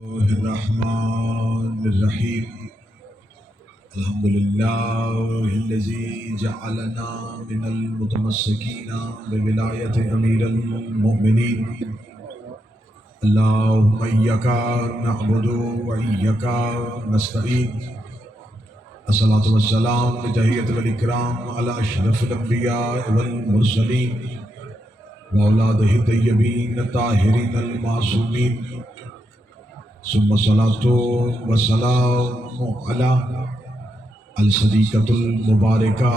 الرحمن الرحيم. الحمد لله الذي جعلنا من المتمسكين بولاية أمير المؤمنين. اللهم إياك نعبد وإياك نستعين. الصلاة والسلام بتحية الإكرام على أشرف الأنبياء والمرسلين وأولاده الطيبين الطاهرين المعصومين. ثم الصلاة والسلام على الصديقة المباركة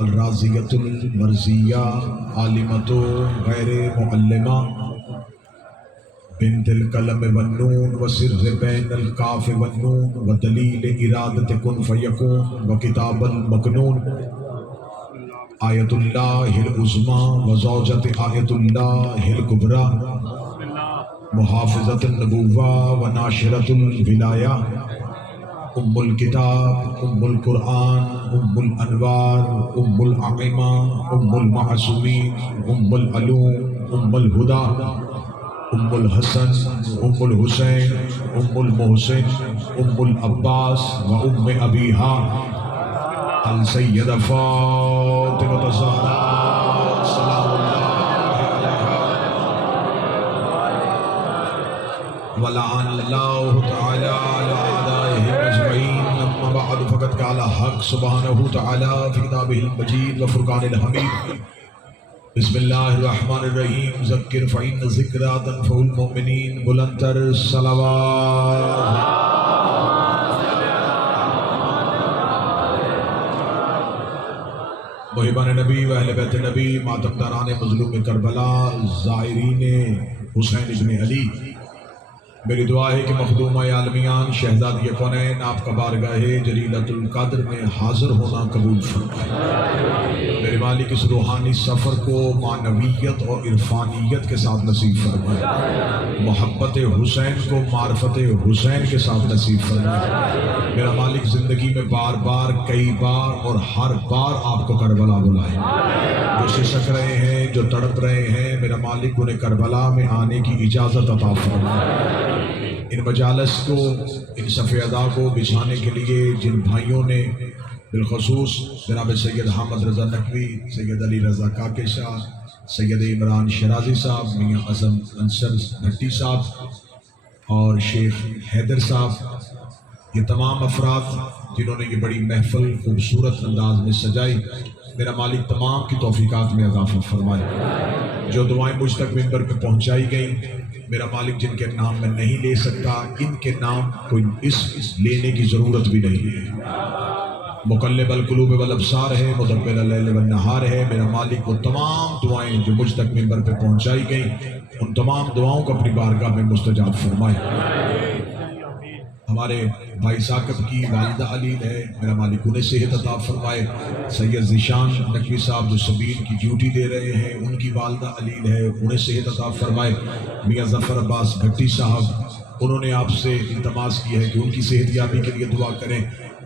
الرازية المرزية عالمة غير معلمة بنت القلم والنون وسر بين القاف والنون ودليل إرادة كن فيكون وكتاب المكنون آية الله العظمى وزوجة آية الله الكبرى محافظة النبوة وناشرة الولاية ام الکتاب ام القرآن ام الانوار ام العقیمہ ام المعصومین ام العلوم ام الہدى ام الحسن ام الحسین ام المحسن ام العباس و ام ابیہا السیدہ فاطمہ الزہرا سلام اللہ ولعن اللہ تعالی علی اعدائهم اجمعین. اما بعد فقد قال حق سبحانہ تعالی فی کتابہ المجید وفرقان الحمید. بسم اللہ الرحمن الرحیم. ذکر فإن الذکرى تنفع المؤمنین. بلندتر صلوات. محبان نبی و اہل بیت نبی، ماتمداران مظلوم کربلا، زائرین حسین ابن علی، میری دعا ہے کہ مخدومہ عالمیان شہزادی کونین آپ کا بارگاہ جلیلۃ القدر میں حاضر ہونا قبول فرمائے. میرے مالک اس روحانی سفر کو معنویت اور عرفانیت کے ساتھ نصیب فرمائے. محبت حسین کو معرفت حسین کے ساتھ نصیب فرمائے. میرا مالک زندگی میں بار بار، کئی بار اور ہر بار آپ کو کربلا بلائے. جو سسک رہے ہیں، جو تڑپ رہے ہیں، میرا مالک انہیں کربلا میں آنے کی اجازت عطا فرمائے. ان مجالس کو، ان صف ادا کو بچھانے کے لیے جن بھائیوں نے بالخصوص جناب سید حامد رضا نقوی، سید علی رضا کاکے شاہ، سید عمران شرازی صاحب، میاں اعظم انصر بھٹی صاحب اور شیخ حیدر صاحب، یہ تمام افراد جنہوں نے یہ بڑی محفل خوبصورت انداز میں سجائی، میرا مالک تمام کی توفیقات میں اضافہ فرمائے. جو دعائیں مجھ تک ممبر پہ پہنچائی گئیں، میرا مالک جن کے نام میں نہیں لے سکتا، ان کے نام کوئی اس لینے کی ضرورت بھی نہیں ہے. مقلب القلوب والابصار ہے، مدبر اللیل والنہار ہے. میرا مالک وہ تمام دعائیں جو مجھ تک ممبر پہ پہنچائی گئیں، ان تمام دعاؤں کو اپنی بارگاہ میں مستجاب فرمائے. ہمارے بھائی ثاقب کی والدہ علیل ہے، میرا مالک انہیں صحت عطا فرمائے. سید ذیشان نقوی صاحب جو سبیل کی ڈیوٹی دے رہے ہیں، ان کی والدہ علیل ہے، انہیں صحت عطا فرمائے. میاں ظفر عباس بھٹی صاحب، انہوں نے آپ سے التماس کی ہے کہ ان کی صحت یابی کے لیے دعا کریں.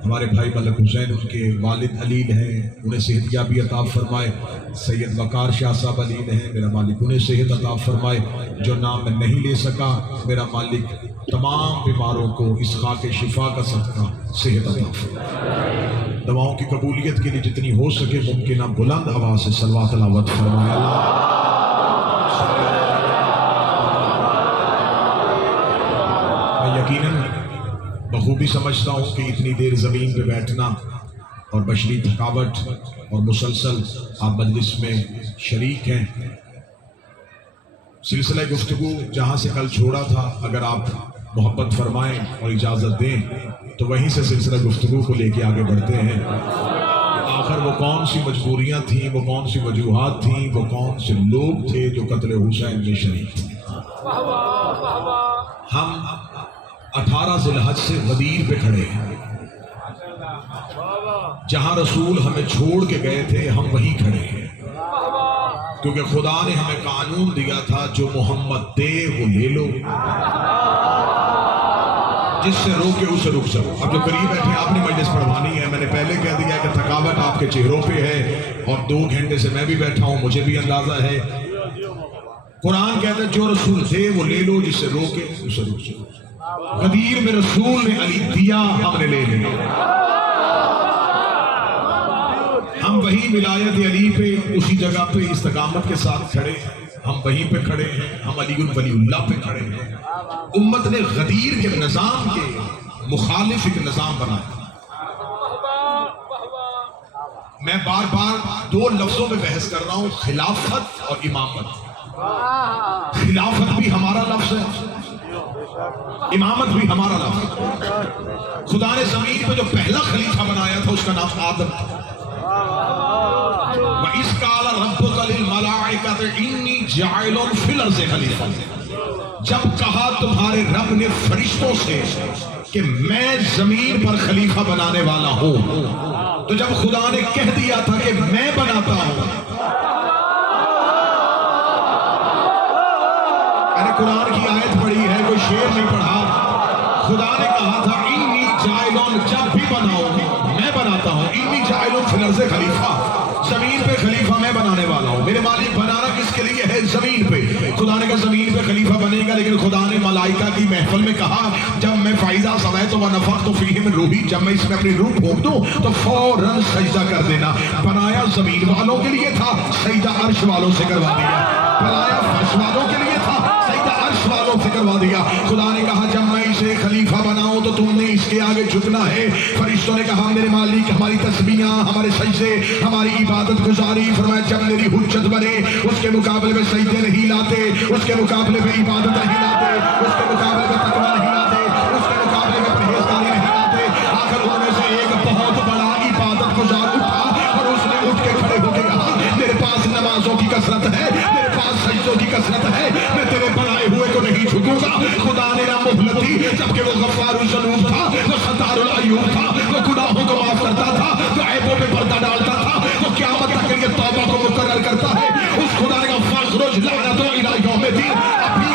ہمارے بھائی ملک حسین، ان کے والد علیل ہیں، انہیں صحت یابی عطا فرمائے. سید وقار شاہ صاحب علیل ہیں، میرا مالک انہیں صحت عطا فرمائے. جو نام میں نہیں لے سکا، میرا مالک تمام بیماروں کو اس خاک شفا کا صدقہ صحت عطا فرمائے. دعاؤں کی قبولیت کے لیے جتنی ہو سکے ممکنہ بلند آواز سے صلوات تلاوت فرمائے. میں یقیناً بخوبی سمجھتا ہوں کہ اتنی دیر زمین پہ بیٹھنا اور بشری تھکاوٹ اور مسلسل آپ مجلس میں شریک ہیں. سلسلہ گفتگو جہاں سے کل چھوڑا تھا، اگر آپ محبت فرمائیں اور اجازت دیں تو وہیں سے سلسلہ گفتگو کو لے کے آگے بڑھتے ہیں. آخر وہ کون سی مجبوریاں تھیں، وہ کون سی وجوہات تھیں، وہ کون سے لوگ تھے جو قتل حسین میں شریک تھے. ہم 18 ذی الحج سے غدیر پہ کھڑے ہیں. جہاں رسول ہمیں چھوڑ کے گئے تھے، ہم وہیں کھڑے ہیں. کیونکہ خدا نے ہمیں قانون دیا تھا، جو محمد دے وہ لے لو، جس سے روکے اسے رک سکو. اب جو قریب بیٹھے آپ نے مجلس پڑھوانی ہے. میں نے پہلے کہہ دیا کہ تھکاوٹ آپ کے چہروں پہ ہے، اور 2 گھنٹے سے میں بھی بیٹھا ہوں، مجھے بھی اندازہ ہے. قرآن کہتا ہے جو رسول دے وہ لے لو، جس سے روکے اسے روک سکو. غدیر میں رسول نے علی دیا، ہم نے لے لیا۔ ہم وہی ولایت علی پہ اسی جگہ پہ استقامت کے ساتھ کھڑے ہیں، ہم وہیں پہ کھڑے ہیں، ہم علی ولی اللہ پہ کھڑے ہیں۔ امت نے غدیر کے نظام کے مخالف ایک نظام بنایا۔ میں بار بار دو لفظوں میں بحث کر رہا ہوں، خلافت اور امامت۔ خلافت بھی ہمارا لفظ ہے، امامت بھی ہمارا لفظ ہے۔ خدا نے زمین پہ جو پہلا خلیفہ بنایا تھا اس کا نام آدم تھا۔ وَإِذْ قَالَ رَبُّكَ لِلْمَلَائِكَةِ إِنِّي جَاعِلٌ فِي الْأَرْضِ خَلِيفَةً، جب کہا تمہارے رب نے فرشتوں سے کہ میں زمین پر خلیفہ بنانے والا ہوں، تو جب خدا نے کہہ دیا تھا کہ میں بناتا ہوں، میں نے قرآن کی آیت پڑھی ہے، کوئی شعر نہیں پڑھا۔ خدا نے کہا تھا انی جاعلون، جب بھی بناؤ میں بناتا ہوں، انی جاعلون فی الارض خلیفہ، زمین پہ خلیفہ میں بنانے والا ہوں۔ میرے مالک بنانا کس کے لیے ہے؟ زمین پہ۔ خدا نے کہا زمین پہ خلیفہ بنے گا، لیکن خدا نے ملائکہ کی محفل میں کہا جب میں فائزہ سویت و نفخت فیہ من روحی، جب میں اس میں اپنی روح پھونک دوں تو فوراً سجدہ کر دینا۔ بنایا زمین والوں کے لیے تھا، سجدہ عرش والوں سے کروا دیا۔ بنایا فرش والوں کے لیے تھا، سجدہ عرش والوں سے کروا دیا۔ خدا نے کہا جب میں اسے خلیفہ بناؤں تو تم نے اس کے آگے جھکنا ہے۔ فرشتوں نے کہا میرے مالک ہماری تسبیحاں، ہمارے سجدے، ہماری عبادت گزاری، فرمایا جب میری حجت بنے اس کے مقابلے میں سجدے نہیں لاتے، اس کے مقابلے میں عبادت نہیں لاتے، اس کے مقابلے میں تقویٰ نہیں لاتے، اس کے مقابلے میں پرہیزگاری نہیں لاتے۔ آخر ان میں سے ایک بہت بڑا عبادت گزار اٹھا اور اس نے اٹھ کے کھڑے ہو کے کہا میرے پاس نمازوں کی کثرت ہے، میرے پاس سجدوں کی کثرت ہے، میں تیرے بنائے ہوئے کو نہیں جھکوں گا۔ خدا نے نہ مہلت دی، جبکہ وہ غفار الذنوب تھا، وہ ستار العیوب تھا، وہ گناہوں کو معاف کرتا تھا، جو عیبوں پہ پردہ ڈالتا تھا، وہ قیامت تک کے لیے توبہ کو مقرر کرتا ہے۔ اس خدا نے کہا فاخرج لعنت الی یوم الدین، ابھی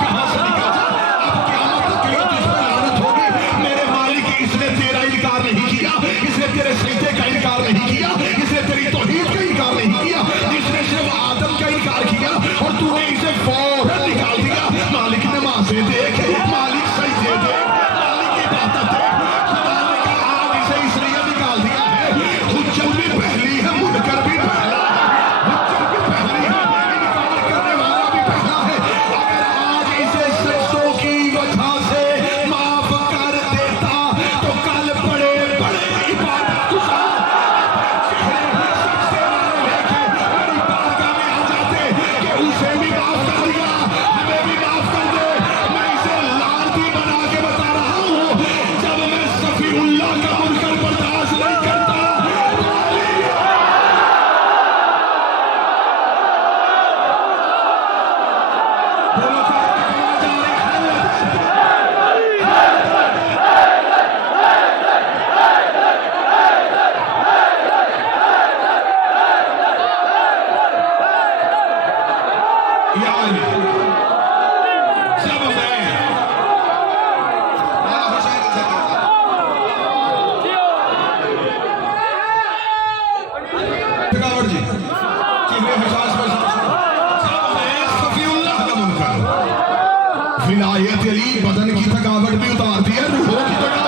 کہاں سے نکل جا، اب قیامت تک کے لیے تجھ پر لعنت ہوگی۔ میرے مالک اس نے تیرا انکار نہیں کیا، اس نے تیرے سجدے کا انکار نہیں کیا، اس نے تیری توحید کا انکار نہیں کیا، اس نے صرف آدم کا انکار کیا اور تو نے اسے فوراً نکال دیا۔ مالک نمازیں دیکھ، مالک سجدے دیکھ، مالک عبادت دیکھ۔ خدا نے کہا آج اسے اس لیے نکال دیا ہے، حجت بھی پہلی ہے، منکر بھی پہلا ہے، حجت بھی پہلی ہے، انکار کرنے والا بھی پہلا ہے۔ اگر آج اسے سجدوں کی وجہ سے معاف کر دیتا تو کل بڑے بڑے عبادت گزار اسے بھی معاف کر دیا، ہمیں بھی معاف کر دے۔ میں اسے لعنتی بنا کے بتا رہا ہوں، جب میں صفی اللہ کا منکر برداشت نہیں کرتا۔ ولایت علی بدن کی تھکاوٹ بھی اتارتی ہے، روحوں کی بدن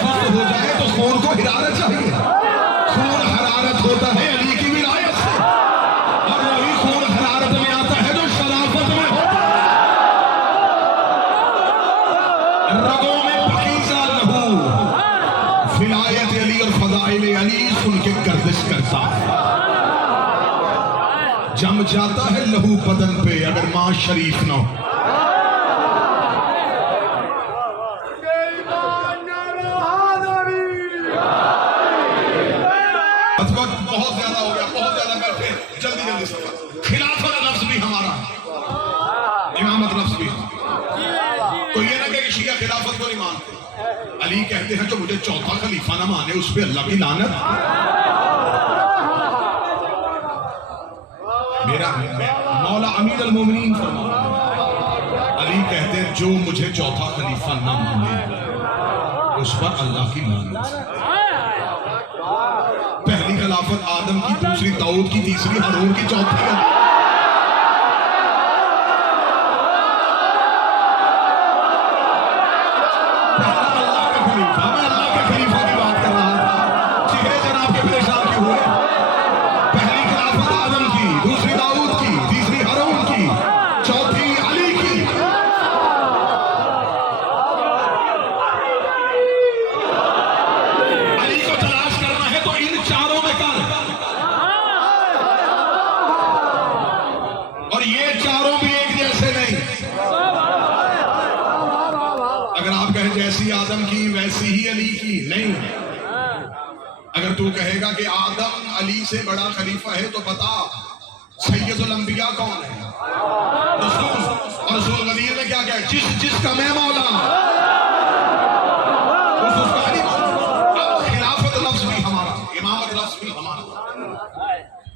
سست ہو جائے تو خون کو حرارت چاہیے، خون حرارت ہوتا ہے علی کی ولایت سے، اور وہی خون حرارت میں آتا ہے جو شرافت میں ہوتا ہے۔ رگوں میں پکیزہ لہو ولایت علی اور فضائل علی سن کے گردش کرتا ہے، جم جاتا ہے لہو بدن پہ اگر ماں شریف نہ ہو۔ وقت بہت زیادہ ہو گیا، بہت زیادہ بیٹھے، جلدی جلدی سفر۔ خلافت لفظ بھی ہمارا، امامت لفظ بھی ہمارا۔ کوئی یہ نہ کہ شیعہ خلافت کو نہیں مانتے، علی کہتے ہیں جو مجھے چوتھا خلیفہ نہ مانے اس پہ اللہ کی لعنت۔ میرا مولا امیر المومنین علی کہتے ہیں جو مجھے چوتھا خلیفہ نہ مانے اس پر اللہ کی لعنت۔ پہلی خلافت آدم کی، دوسری داؤد کی، تیسری ہارون کی، چوتھی آپ کے خلیفہ کی بات کر رہا تھا. چہرے جناب کے پریشان کیوں ہوئے؟ پہلی خلافت آدم کی، دوسری داؤد کی، تیسری ہارون کی، چوتھی علی کی. علی کو تلاش کرنا ہے تو ان چاروں میں کر، اور یہ چاروں بھی ایک جیسے نہیں. اگر آپ کہیں جیسی آدم کی ویسی ہی علی کی، نہیں. اگر تو کہے گا کہ آدم علی سے بڑا خلیفہ ہے تو بتا سید الانبیاء کون ہے؟ رسول. اور رسول غدیر نے کیا کہا؟ جس کا میں مولا اس کا علی مولا. خلافت لفظ بھی ہمارا، امامت لفظ بھی ہمارا.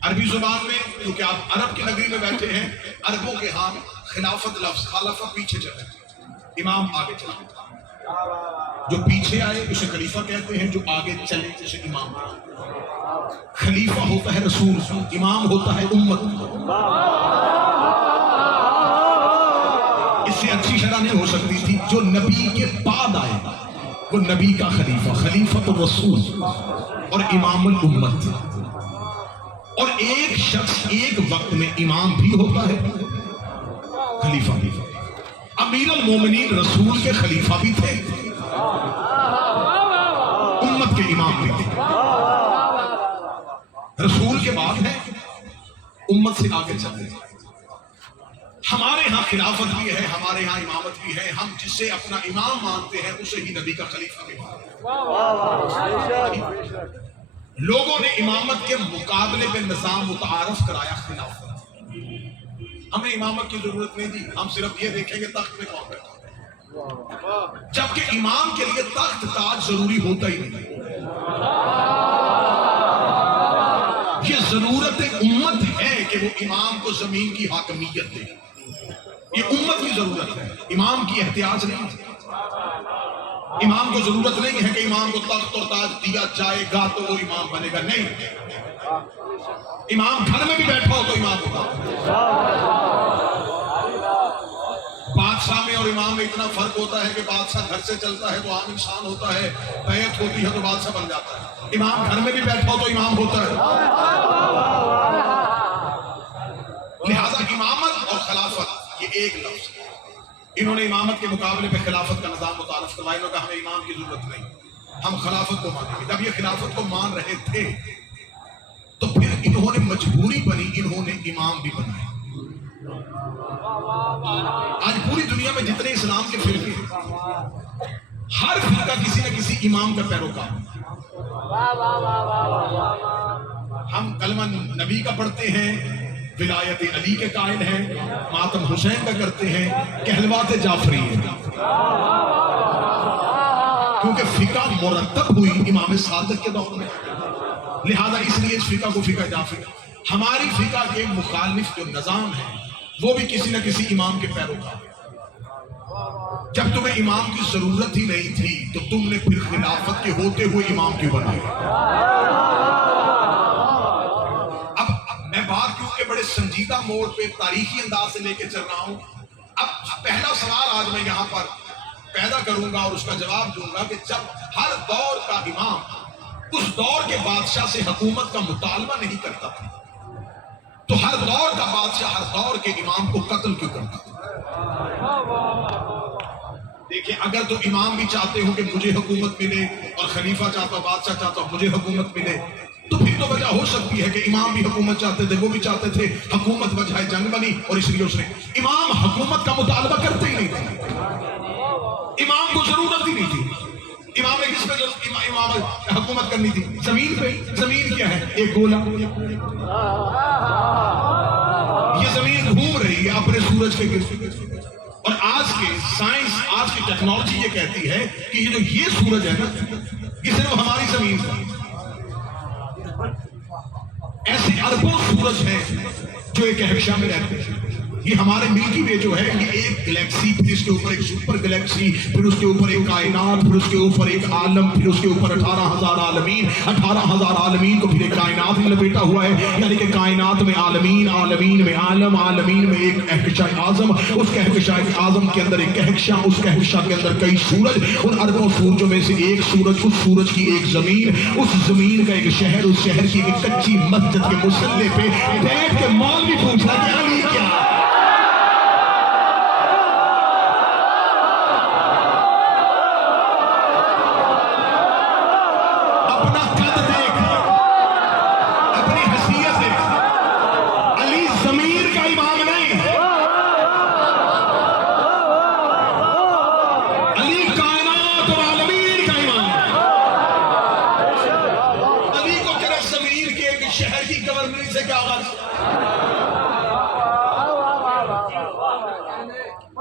عربی زبان میں کیونکہ آپ عرب کی نگری میں بیٹھے ہیں، عربوں کے ہاں خلافت لفظ، خلافہ پیچھے چلے، امام آگے چلے. جو پیچھے آئے اسے خلیفہ کہتے ہیں، جو آگے چلے اسے امام. خلیفہ ہوتا ہے رسول، امام ہوتا ہے امت. اس سے اچھی شرح نہیں ہو سکتی تھی. جو نبی کے بعد آئے وہ نبی کا خلیفہ، خلیفۃ الرسول اور امام الامت. اور ایک شخص ایک وقت میں امام بھی ہوتا ہے، خلیفہ بھی. امیر المومنین رسول کے خلیفہ بھی تھے، امت کے امام بھی تھے. رسول کے بعد ہے، امت سے آگے چلتے ہیں. ہمارے ہاں خلافت بھی ہے، ہمارے ہاں امامت بھی ہے. ہم جسے اپنا امام مانتے ہیں اسے ہی نبی کا خلیفہ بھی مانتے ہیں. لوگوں نے امامت کے مقابلے میں نظام متعارف کرایا خلافت. ہمیں امامت کی ضرورت نہیں تھی، ہم صرف یہ دیکھیں گے تخت میں کون بیٹھا ہے. جبکہ امام کے لیے تخت تاج ضروری ہوتا ہی نہیں. یہ ضرورت امت ہے کہ وہ امام کو زمین کی حاکمیت دے. یہ امت کی ضرورت ہے، امام کی احتیاج نہیں. امام کو ضرورت نہیں ہے کہ امام کو تخت اور تاج دیا جائے گا تو وہ امام بنے گا، نہیں. امام گھر میں بھی بیٹھا ہو تو امام ہوگا. بادشاہ میں اور امام میں اتنا فرق ہوتا ہے کہ بادشاہ گھر سے چلتا ہے تو عام انسان ہوتا ہے، بیعت ہوتی ہے تو بادشاہ بن جاتا ہے. امام گھر میں بھی بیٹھا ہو تو امام ہوتا ہے. لہذا امامت اور خلافت یہ ایک لفظ ہے. انہوں نے امامت کے مقابلے میں خلافت کا نظام متعارف کروایا. انہوں نے کہا ہمیں امام کی ضرورت نہیں، ہم خلافت کو مانیں گے. جب یہ خلافت کو مان رہے تھے تو پھر انہوں نے مجبوری بنی، انہوں نے امام بھی بنائے. آج پوری دنیا میں جتنے اسلام کے فرقے ہیں، ہر فرقہ کسی نہ کسی امام کا پیروکار. ہم کلمہ نبی کا پڑھتے ہیں، ولایت علی کے قائل ہیں، ماتم حسین کا کرتے ہیں، کہلوات جعفری ہیں. کیونکہ فقہ مرتب ہوئی امام صادق کے دور میں، لہذا اس لیے اس فقہ کو فقہ جعفری. ہماری فقہ کے مخالف جو نظام ہے وہ بھی کسی نہ کسی امام کے پیروکار. جب تمہیں امام کی ضرورت ہی نہیں تھی تو تم نے پھر خلافت کے ہوتے ہوئے امام کیوں بنائے؟ اب میں بات کیونکہ بڑے سنجیدہ موڑ پہ تاریخی انداز سے لے کے چل رہا ہوں. اب پہلا سوال آج میں یہاں پر پیدا کروں گا اور اس کا جواب دوں گا کہ جب ہر دور کا امام اس دور کے بادشاہ سے حکومت کا مطالبہ نہیں کرتا تھا تو ہر دور کا بادشاہ ہر دور کے امام کو قتل کیوں کرتا تھا؟ دیکھیں، اگر تو امام بھی چاہتے ہو کہ مجھے حکومت ملے اور خلیفہ چاہتا، بادشاہ چاہتا مجھے حکومت ملے، تو پھر تو وجہ ہو سکتی ہے کہ امام بھی حکومت چاہتے تھے، وہ بھی چاہتے تھے. حکومت وجہ جنگ بنی اور اس لیے اس نے امام حکومت کا مطالبہ کرتے ہی نہیں تھے. امام کو ضرورت ہی نہیں تھی. امام نے کس پہ امام حکومت کرنی تھی؟ زمین پہ. زمین کیا ہے؟ ایک گولا. یہ زمین گھوم رہی ہے اپنے سورج کے گرد. اور آج کے سائنس، آج کی ٹیکنالوجی یہ کہتی ہے کہ یہ جو یہ سورج ہے نا، یہ صرف ہماری زمین کا. ایسے اربوں سورج ہیں جو ایک کہکشاں میں رہتے ہیں. یہ ہمارے ملکی وے جو ہے یہ ایک گلیکسی، پھر اس کے اوپر ایک سپر گلیکسی، پھر اس کے اوپر ایک کائنات، پھر اس کے اوپر ایک عالم، پھر اس کے اوپر 18,000 عالمین، 18,000 عالمین کو پھر ایک کائنات میں لپیٹا ہوا ہے. یعنی کہ کائنات میں عالمین، عالمین میں عالم، عالمین میں ایک کہکشاء اعظم، اس کہکشاء اعظم کے اندر ایک کہکشاء، اس کہکشاء کے اندر کئی سورج، ان اربوں سورجوں میں سے ایک سورج، اس سورج کی ایک زمین، اس زمین کا ایک شہر، اس شہر کی ایک کچی مسجد کے مصلے پہ بیٹھ کے مولوی پوچھا کہ علی کیا ہے؟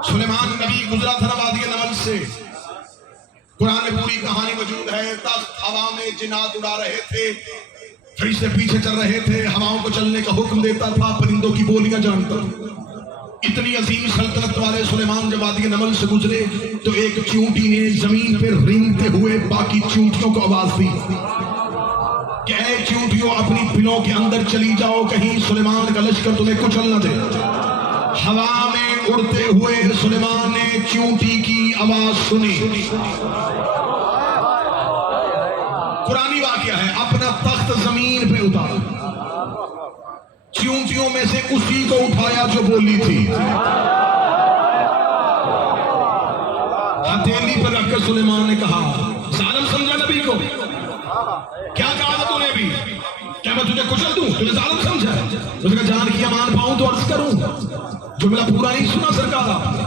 سلیمان نبی گزرا تھا وادی نمل سے، قرآن میں پوری کہانی موجود ہے. تخت ہوا میں جنات اڑا رہے تھے، فرشتے پیچھے چل رہے تھے، ہواؤں کو چلنے کا حکم دیتا تھا، پرندوں کی بولیاں جانتا. اتنی عظیم سلطنت والے سلیمان جب وادی نمل سے گزرے تو ایک چونٹی نے زمین پہ رینگتے ہوئے باقی چونٹیوں کو آواز دی کہ اے چونٹیوں اپنی پلوں کے اندر چلی جاؤ، کہیں سلیمان کا لشکر تمہیں کچل نہ دے. ہوا میں اڑتے ہوئے سلیمان نے چونٹی کی آواز سنی. قرآنی واقعہ ہے، اپنا تخت زمین پہ اتارا، چونٹیوں میں سے اسی کو اٹھایا جو بولی تھی، ہتھیلی پر رکھ کر سلیمان نے کہا، ظالم سمجھا نبی کو؟ کیا کہا تو نے بھی؟ کیا میں تجھے کچل دوں؟ تجھے ظالم سمجھا ہے؟ اس نے کہا جان کی امان پاؤں تو عرض کروں. جملہ پورا نہیں سنا سرکار آپ نے.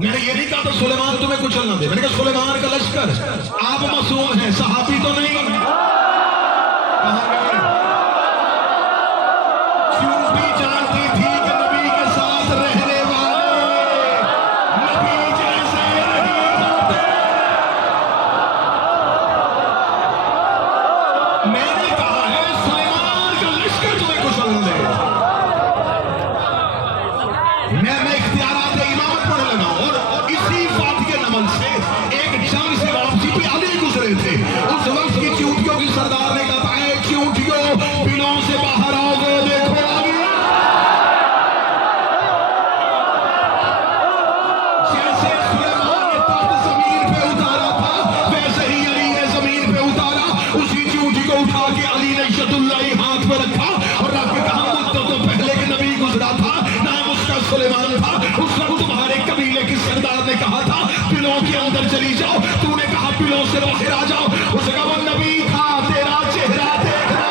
میں نے یہ نہیں کہا تو سلیمان تمہیں کچل نہ دے، میں نے کہا سلیمان کا لشکر، آپ معصوم ہیں، صحابی تو نہیں. کہاں گئے؟ چونٹی جانتی تھی کہ نبی کے ساتھ رہنے والے نبی جیسے نہیں ہوتے. میں نے کہا ہے سلیمان کا لشکر تمہیں کچل نہ دے. میں اختیارات امامت پڑھنے لگا اور اسی فاتح نمل سے ایک جنگ سے واپسی پہ علی گزرے تھے. اس وقت کی چونٹیوں کی سردار نے کہا اے چونٹیوں پلوں سے باہر آؤ، وہ دیکھو علی. جیسے سلیمان نے تخت زمین پہ اتارا تھا ویسے ہی علی نے زمین پہ اتارا. اسی چونٹی کو اٹھا کے علی نے شد اللہ ہاتھ پہ رکھا اور رکھ کے کہا مدتوں تو پہلے کہ نبی گزرا تھا، نام اس کا سلیمان تھا. اس وقت تمہارے قبیلے کی سردار نے کہا تھا پلوں کے اندر چلی جاؤ، تو نے کہا پلوں سے باہر آ جاؤ. اس نے کہا وہ نبی تھا، تیرا چہرہ دیکھنا.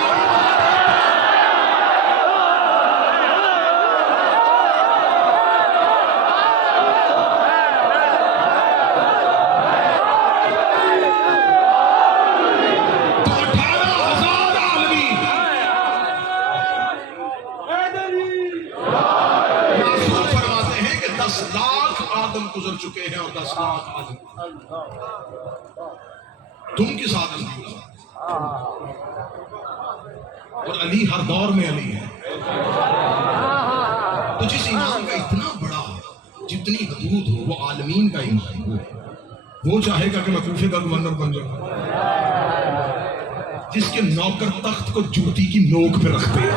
تو 18,000 عالمی معصوم فرماتے ہیں کہ 10 لاکھ آدم گزر چکے ہیں اور 10 لاکھ آدم تم کس آدم کی گزر. اور علی ہر دور میں علی ہے. تو جس ایمان کا اتنا بڑا جتنی حدود ہو وہ عالمین کا ایمان ہو، وہ چاہے گا کہ میں کوفے کا گورنر بن جاؤں. جس کے نوکر تخت کو جوتی کی نوک پہ رکھتے ہیں.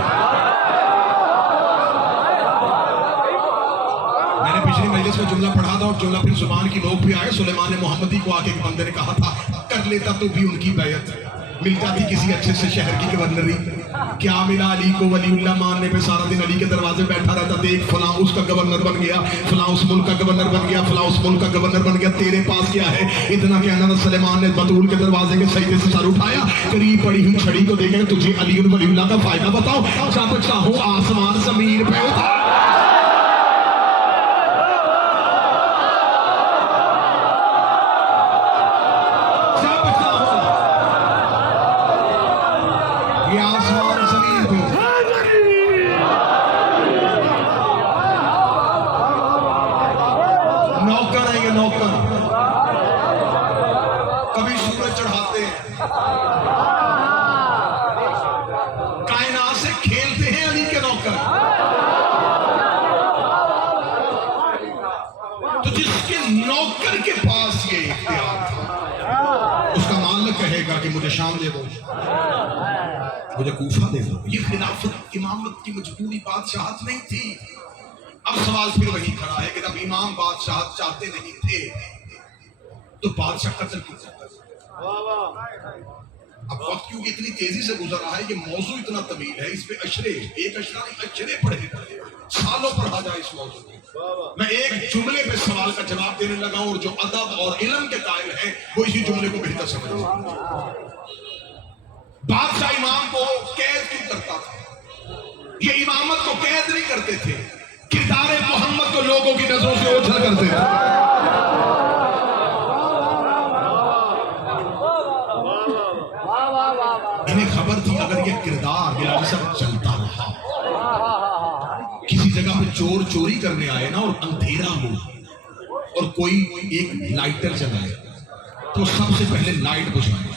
میں نے پچھلی مجلس میں جملہ پڑھا تھا اور جملہ پھر زبان کی نوک پہ آئے. سلیمان محمدی کو آ کے ایک بندے نے کہا تھا کر لیتا تو بھی ان کی بیعت، مل جاتی کسی اچھے سے شہر کی گورنری. کیا ملا علی کو ولی اللہ ماننے پہ سارا دن علی کے دروازے بیٹھا رہتا. دیکھ فلاں اس کا گورنر بن گیا، فلاں اس ملک کا گورنر بن گیا، فلاں اس ملک کا گورنر بن گیا. تیرے پاس کیا ہے؟ اتنا کہنا تھا سلیمان نے بطول کے دروازے کے سجدے سے سر اٹھایا، قریب پڑی ہوئی چھڑی کو دیکھیں تجھے علی ولی اللہ کا فائدہ بتاؤ، جب چاہوں آسمان زمین پہ اتار. نوکر ہے یہ نوکر، کبھی سورج چڑھاتے ہیں، کائنات سے کھیلتے ہیں علی کے نوکر. تو جس کے نوکر کے پاس یہ اختیار تھا اس کا مالک کہے گا کہ مجھے شام دے دو، مجھے کوفہ دے دو. یہ خلافت امامت کی مجبوری بادشاہت نہیں تھی. اب سوال پھر وہی کھڑا ہے کہ جب امام بادشاہت چاہتے نہیں تھے تو بادشاہ قتل کیوں کرتا ہے؟ اب وقت کیونکہ اتنی تیزی سے گزر رہا ہے، یہ موضوع اتنا طویل ہے، اس پہ اشرے، ایک اشرا نہیں اشرے پڑھے گئے، سالوں پڑھا جائے اس موضوع پہ. میں ایک جملے پہ سوال کا جواب دینے لگا ہوں، اور جو ادب اور علم کے قائل ہیں وہ اسی جملے کو بہتر سمجھ رہے ہیں. بادشاہ امام کو قید کیوں کرتا تھا؟ یہ امامت کو قید نہیں کرتے تھے، کردار محمد کو لوگوں کی نظروں سے اوجھل کرتے تھے. انہیں خبر تھی اگر یہ کردار یہ سب چلتا رہا، کسی جگہ پہ چور چوری کرنے آئے نا اور اندھیرا ہو اور کوئی ایک لائٹر جلائے تو سب سے پہلے لائٹ بجھائے.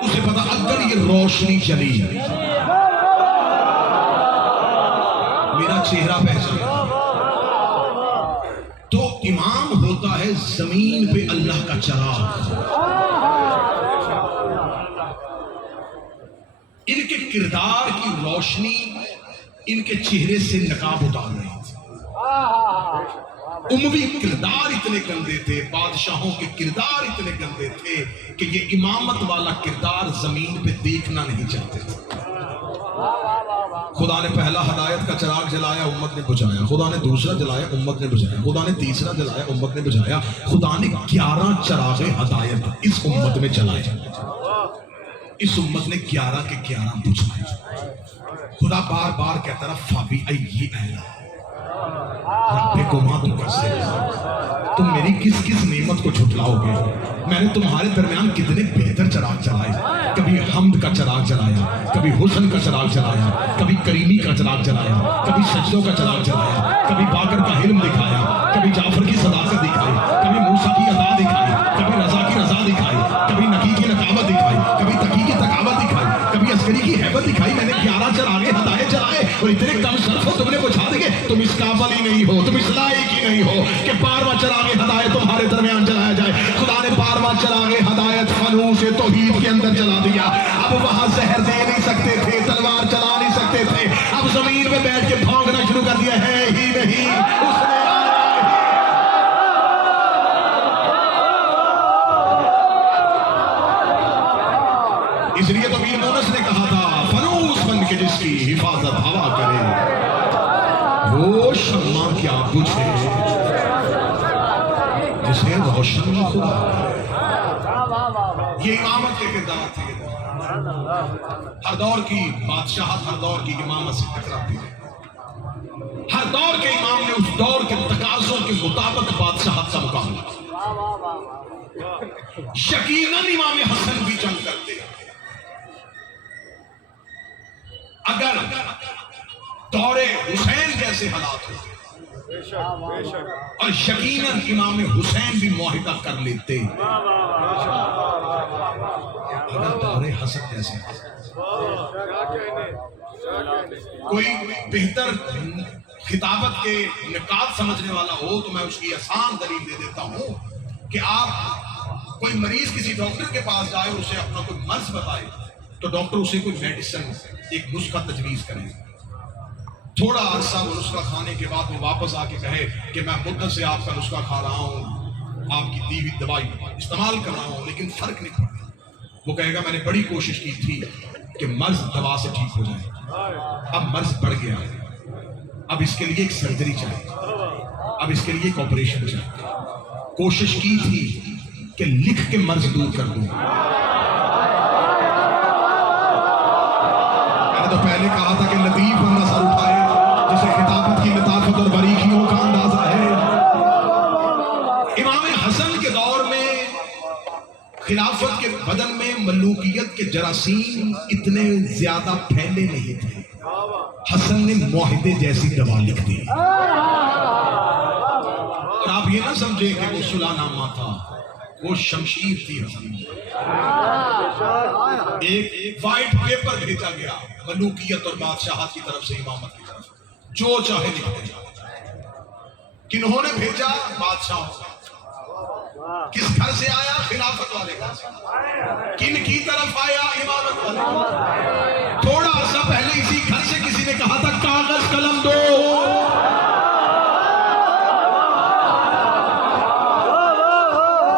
اسے پتا اگر یہ روشنی چلی میرا چہرہ پہچانا. تو امام ہوتا ہے زمین پہ اللہ کا چراغ. ان کے کردار کی روشنی ان کے چہرے سے نقاب اتار رہی تھی. اموی کردار اتنے گندے تھے، بادشاہوں کے کردار اتنے گندے تھے کہ یہ امامت والا کردار زمین پہ دیکھنا نہیں چاہتے تھے. خدا نے پہلا ہدایت کا چراغ جلایا، امت نے بجھایا. خدا نے دوسرا جلایا، امت نے بجھایا. خدا نے تیسرا جلایا، امت نے بجھایا. خدا نے 11 چراغ ہدایت اس امت میں جلائے. اس امت نے 11 کے 11 بجھائے. خدا بار بار کہتا رہا فابی ای اہلا رب کو ماں تم میری کس کس نعمت کو جھٹلاؤ گے؟ میں نے تمہارے درمیان کتنے بہتر چراغ جلائے. کبھی حمد کا چراغ جلایا، کبھی حسن کا چراغ جلایا، کبھی کریمی کا چراغ جلایا، کبھی سجدوں کا چراغ جلایا، کبھی باقر کا علم دکھایا، کبھی جعفر کی صداقت دکھائی، کبھی موسیٰ کی ادا دکھائی، کبھی رضا کی رضا دکھائی، کبھی نقی کی نقاوت دکھائی، کبھی تقی کی تقاوت دکھائی، کبھی عسکری کی حیبت دکھائی. میں نے 11 چراغے ہدایت جلائے اور اتنے کم صرف ہو تم نے پوچھا دے گے تم اس قابل ہی نہیں ہو، تم اس لائق ہی نہیں ہو کہ 12واں چراغ ہدایت تمہارے درمیان جلایا جائے. خدا نے 12واں چراغ ہدایت فانوس توحید کے اندر جلا دیا. اب وہاں زہر دے نہیں سکتے تھے، تلوار چلا نہیں سکتے تھے. اب زمین پہ بیٹھ کے بھونکنا شروع کر دیا ہے ہی نہیں اس نے. اس لیے تو میر مونس نے کہا تھا فانوس بن کے جس کی حفاظت ہوا کرے وہ شمع کیا بجھے جسے روشن خدا کرے. یہ امامت کے کردار تھے. ہر دور کی بادشاہت ہر دور کی امامت سے ٹکراتی ہے. ہر دور کے امام نے اس دور کے تقاضوں کے مطابق بادشاہت کا مقابلہ کیا. یقیناً امام حسن بھی جنگ کرتے ہیں. اگر دور حسین جیسے حالات ہوتے اور یقیناً امام حسین بھی معاہدہ کر لیتے. اگر دور حسن جیسے کوئی بہتر خطابت کے نکات سمجھنے والا ہو تو میں اس کی آسان دلیل دے دیتا ہوں کہ آپ کوئی مریض کسی ڈاکٹر کے پاس جائے اور اسے اپنا کوئی مرض بتائے تو ڈاکٹر اسے کوئی میڈیسن ایک نسخہ تجویز کرے. تھوڑا عرصہ وہ نسخہ کھانے کے بعد وہ واپس آ کے کہے کہ میں مدت سے آپ کا نسخہ کھا رہا ہوں، آپ کی دی ہوئی دوائی استعمال کر رہا ہوں لیکن فرق نہیں پڑا. وہ کہے گا میں نے بڑی کوشش کی تھی کہ مرض دوا سے ٹھیک ہو جائے، اب مرض بڑھ گیا ہے، اب اس کے لیے ایک سرجری چاہیے، اب اس کے لیے ایک آپریشن چاہیے. کوشش کی تھی کہ لکھ کے مرض دور کر دوں. تو پہلے کہا تھا کہ لطیف بندہ سر اٹھائے جسے خطابت کی لطافت اور باریکیوں کا اندازہ ہے. امام حسن کے دور میں خلافت کے بدن میں ملوکیت کے جراثیم اتنے زیادہ پھیلے نہیں تھے. حسن نے معاہدے جیسی دوا لکھ دی. اور آپ یہ نہ سمجھیں کہ وہ صلح نامہ تھا، وہ شمشیر تھی. حسن ایک وائٹ پیپر بھیجا گیا ملوکیت اور بادشاہت کی طرف سے امامت کی طرف، جو چاہے لکھتے جائے. کنہوں نے بھیجا؟ بادشاہوں کو۔ کس گھر سے آیا؟ خلافت والے گھر سے۔ کن کی طرف آیا؟ امامت والے۔ تھوڑا سا پہلے اسی گھر سے کسی نے کہا تھا کاغذ قلم دو،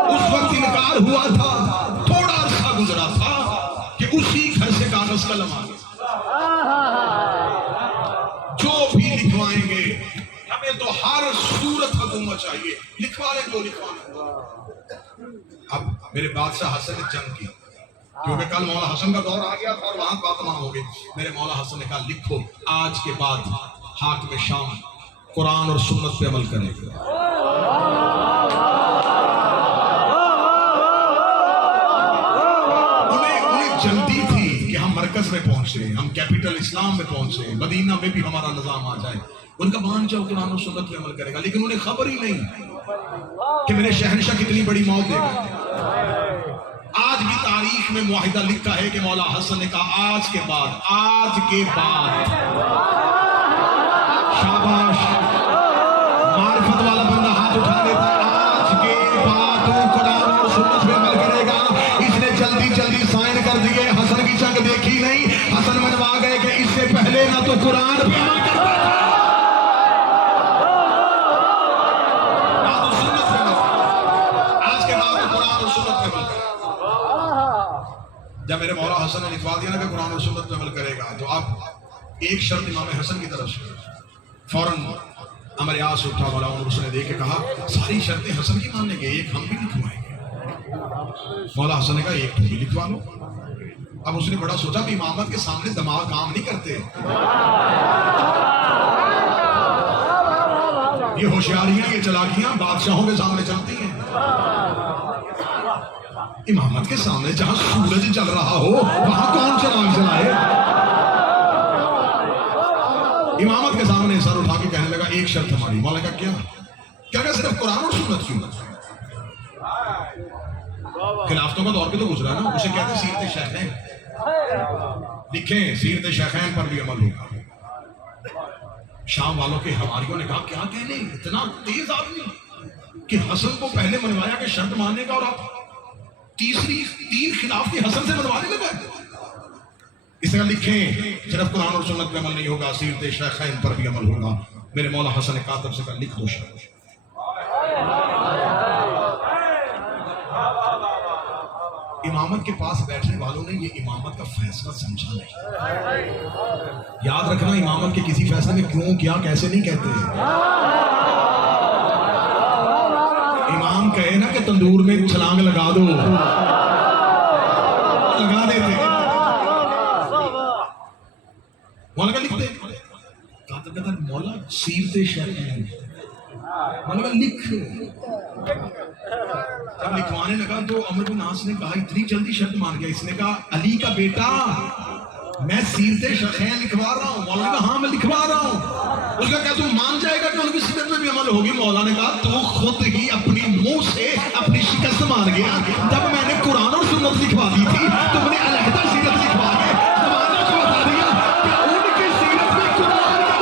اس وقت انکار ہوا تھا، تھوڑا سا گزرا تھا کہ اسی گھر سے کاغذ قلم آ گیا۔ جو بھی لکھوائیں گے ہمیں تو ہر صورت حکومت چاہیے، لکھوا لیں جو لکھوانا۔ اب میرے بادشاہ حسن نے جنگ کی، کیونکہ کل مولا حسن کا دور آ گیا تھا اور وہاں بات تمام ہو گئی۔ میرے مولا حسن نے کہا لکھو آج کے بعد حاکم شام قرآن اور سنت پہ عمل کرے گا۔ انہیں جلدی تھی کہ ہم مرکز میں پہنچے، ہم کیپٹل اسلام میں پہنچے، مدینہ میں بھی ہمارا نظام آ جائے۔ ان کا مان جاؤ قرآن اور سنت پہ عمل کرے گا، لیکن انہیں خبر ہی نہیں کہ میرے شہنشاہ کتنی بڑی موت دے گا۔ آج بھی تاریخ میں معاہدہ لکھا ہے کہ مولا حسن نے کہا آج کے بعد شاباش، معرفت والا بندہ ہاتھ اٹھا دیتا ہے، آج کے بعد قرآن اور سنت پہ عمل کرے گا۔ اس نے جلدی سائن کر دیے، حسن کی جنگ دیکھی نہیں، حسن منوا گئے کہ اس سے پہلے نہ تو قرآن پہ عمل کرتا تھا نہ تو سنت پہ عمل کرتا، آج کے بعد قرآن اور سنت پہ عمل کرے گا۔ جب میرے مولا حسن نے لکھوا دیا نا کہ قرآن اور سنت پہ عمل کرے گا، تو اب ایک شرط امام حسن کی طرف سے فوراً عمر یاس اٹھا، مولا عمر حسن نے دیکھ کے کہا ساری شرطیں حسن کی ماننے گے، ایک ہم بھی لکھوائیں گے۔ مولا حسن نے کہا ایک تم بھی لکھوا لو۔ اب اس نے بڑا سوچا کہ امامت کے سامنے دماغ کام نہیں کرتے، یہ ہوشیاریاں، یہ چلاکیاں بادشاہوں کے سامنے چلتی ہیں۔ امامت کے سامنے جہاں سورج چل رہا ہو وہاں کون چراغ جلائے؟ امامت کے سامنے سر اٹھا کے کہنے لگا ایک شرط ہماری۔ مولا کا کیا صرف قرآن اور سنت کیوں؟ خلافتوں کا دور بھی تو گزرا نا، اسے کہتے ہیں سیرت شیخین، لکھیں سیرت شیخین پر بھی عمل ہوگا۔ شام والوں کے حواریوں نے کہا کیا کہنے، اتنا تیز آدمی کہ حسن کو پہلے منوایا کہ شرط ماننے کا، اور آپ تین خلاف کے حسن سے منوانے لگا۔ اس طرح لکھیں صرف قرآن اور سنت پہ عمل نہیں ہوگا، سیرت شیخین پر بھی عمل ہوگا۔ میرے مولا حسن کاتب سے کہا لکھ دو شرط۔ امامت کے پاس بیٹھنے والوں نے یہ امامت کا فیصلہ سمجھا نہیں۔ یاد رکھنا امامت کے کسی فیصلے میں کیوں کیا کیسے نہیں کہتے۔ امام کہے نا کہ تندور میں چھلانگ لگا دو، لگا دیتے۔ مولا کا لکھتے، کاتب کہتا مولا سیرت شیخین، مولا کا لکھ۔ جب لکھوانے لگا تو عمر بن عاص نے کہا اتنی جلدی شرط مان گیا؟ اس نے کہا علی کا بیٹا میں سیرت شیخین لکھوا رہا ہوں۔ مولا نے کہا ہاں میں لکھوا رہا ہوں۔ اس کا کیا تو مان جائے گا کہ ان کی سیرت میں بھی عمل ہوگی؟ مولا نے کہا تو خود ہی اپنی منہ سے اپنی شکست مان گیا۔ جب میں نے قرآن اور سنت لکھوا دی تھی تم نے علیحدہ سیرت لکھوا کے زمانہ کو بتا دیا کہ ان کی سیرت میں قرآن کا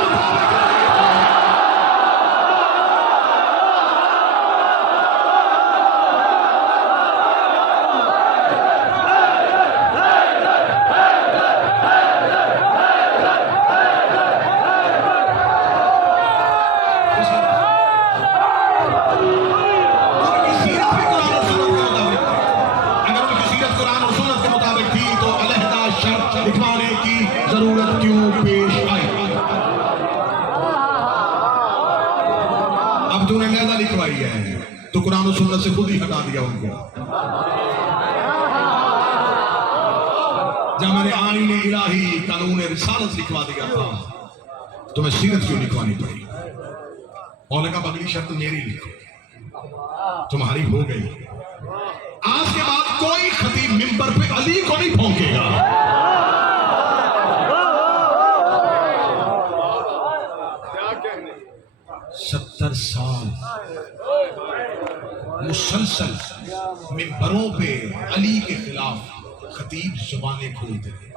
مطابق لکھوانے کی ضرورت کیوں پیش آئی؟ اب تو نے علیحدہ لکھوائی ہے تو قرآن و سنت سے خود ہی ہٹا دیا ان کو۔ جب میں نے آئین الہی قانون رسالت لکھوا دیا تھا تو میں سیرت کیوں لکھوانی پڑی؟ مولا کا اگلی شرط میری لکھو، تمہاری ہو گئی۔ آج کے بعد کوئی خطیب منبر پہ علی کو نہیں پھونکے گا۔ 70 سال مسلسل منبروں پہ علی کے خلاف خطیب زبانیں کھولتے رہے.